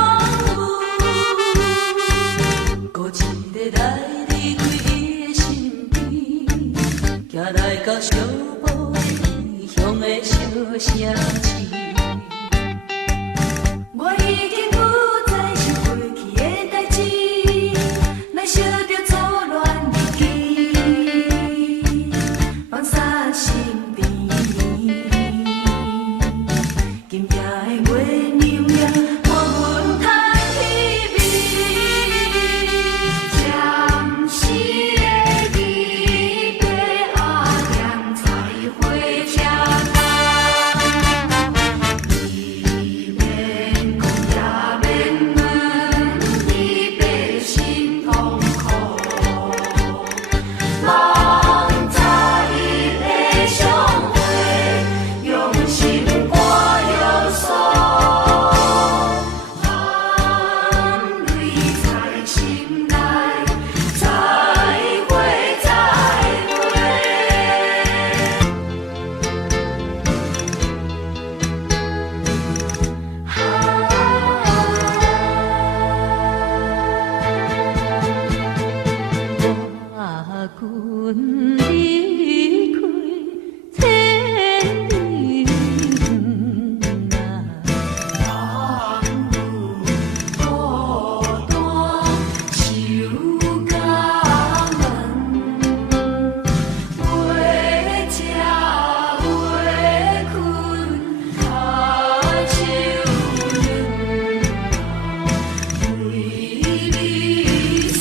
雾，孤一个来离开伊的身边，行来到小埔异乡的小城市。我已经不再是过去的代志，咱烧着错乱日记，放散心田。今夜的月亮亮，看阮叹气味，暂时的离别啊，念彩花车站。你免讲也免问，你白心痛苦，望在你的相会，用心歌用诉，含泪在心内，再会再会。我君离开千里远啊，孤单守家门，月食月困脚手软，为你思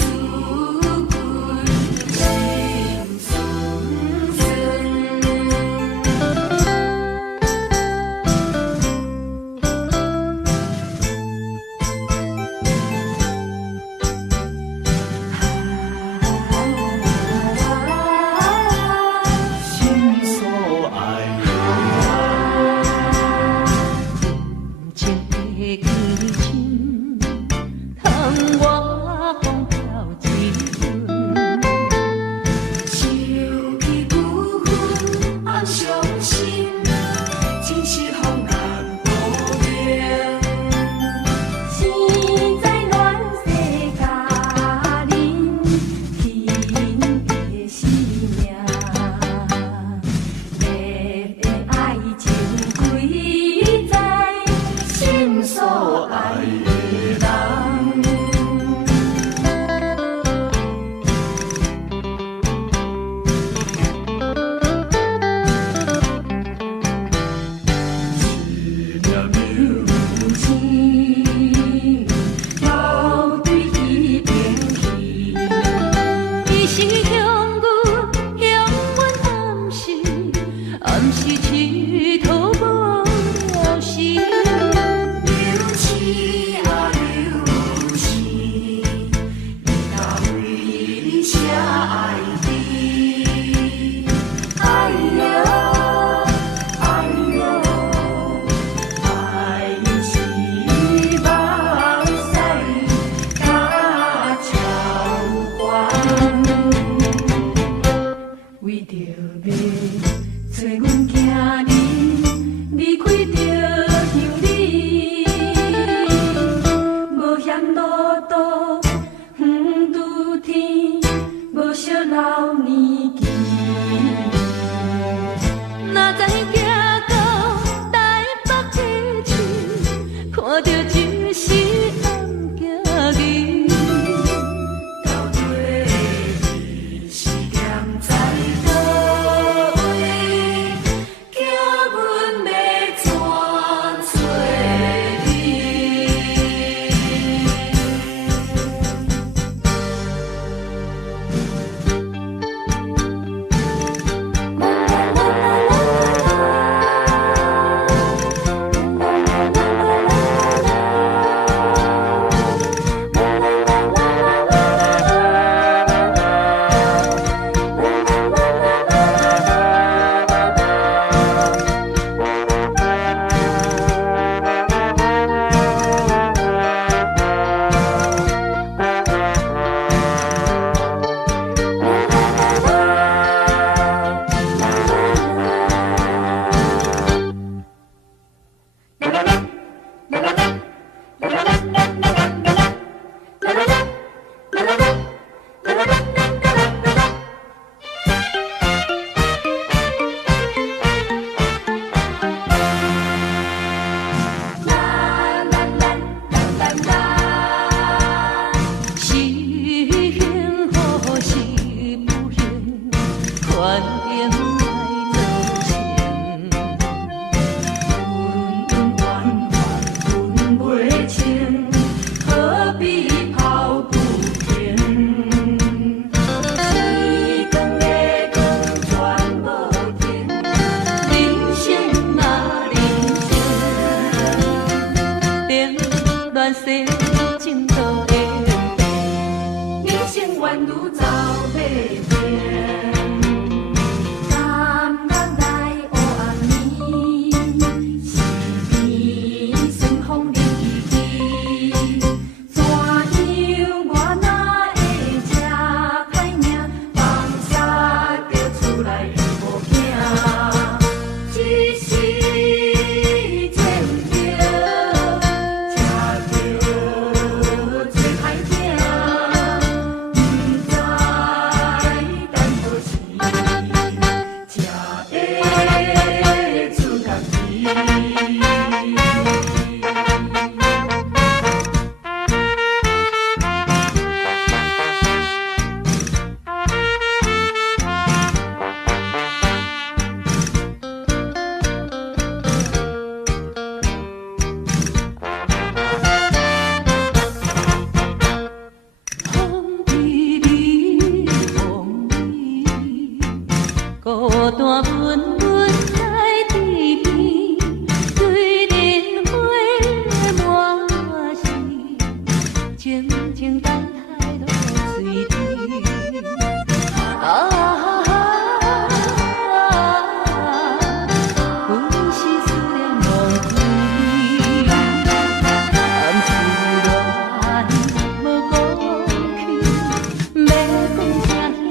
君心酸酸。心所爱情的激情，窗外风飘几分，想起旧恨暗伤心，真是风眼无明。生在暖世家人，天地是命。烈的爱情贵在心所爱的人。一念柔情，流对伊边去。伊是向阮暗示，暗示痴途无了时。流痴啊流痴，伊若为你写爱字，哎呀哎呀，爱是目屎甲超悬。为着要找阮囝儿，离开着乡里，无险路途远拄天，无惜老年纪。哪知行到台北街市，看着一时红行日。到底你是念在倒位，叫阮要怎找你？啦啦啦啦啦啦。愿世前途的人生缘路走马灯。甘人来黑暗暝，是边顺风日记。怎样我哪会这歹命，放撒着厝内无囝，一时见着，吃着做歹囝，不知等何时，才会出家己。风微微，风微，孤单闷闷在地边，对莲花满是，静静等待落水滴。阮是思念梦归，暗自恋无过去，要讲啥遐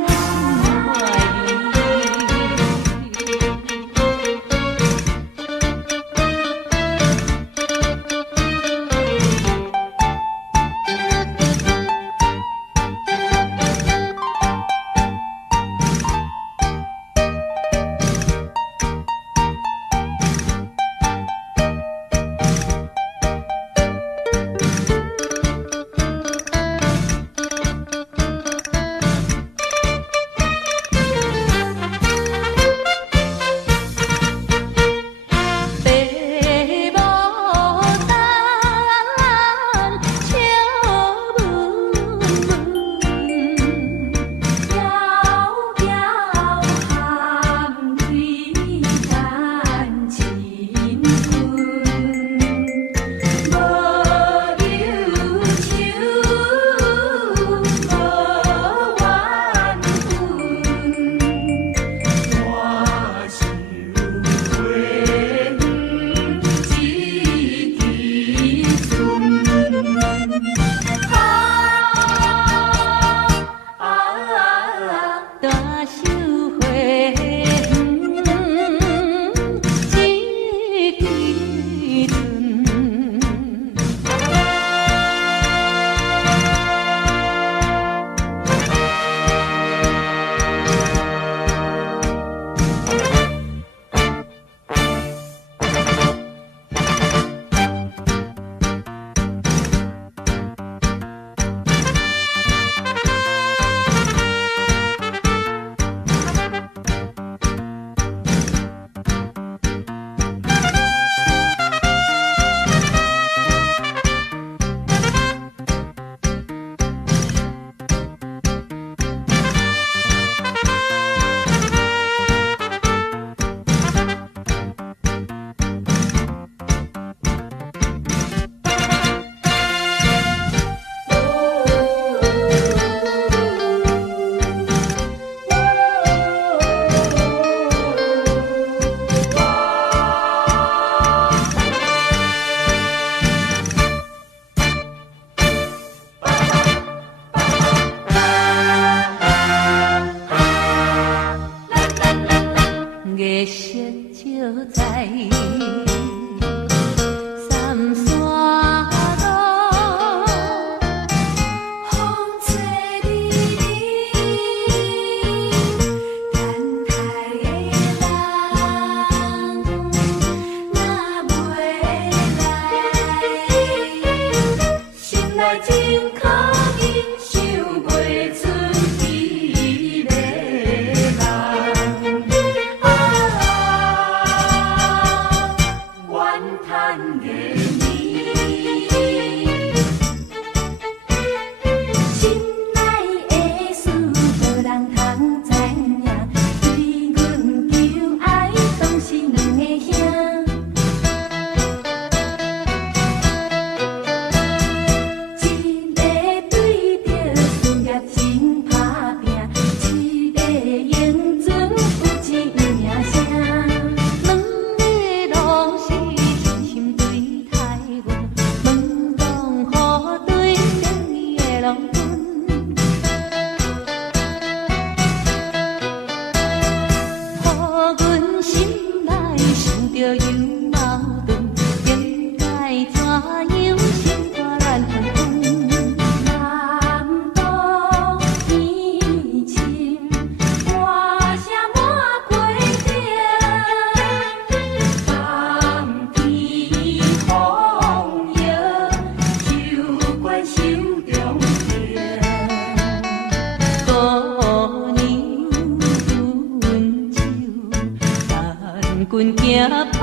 命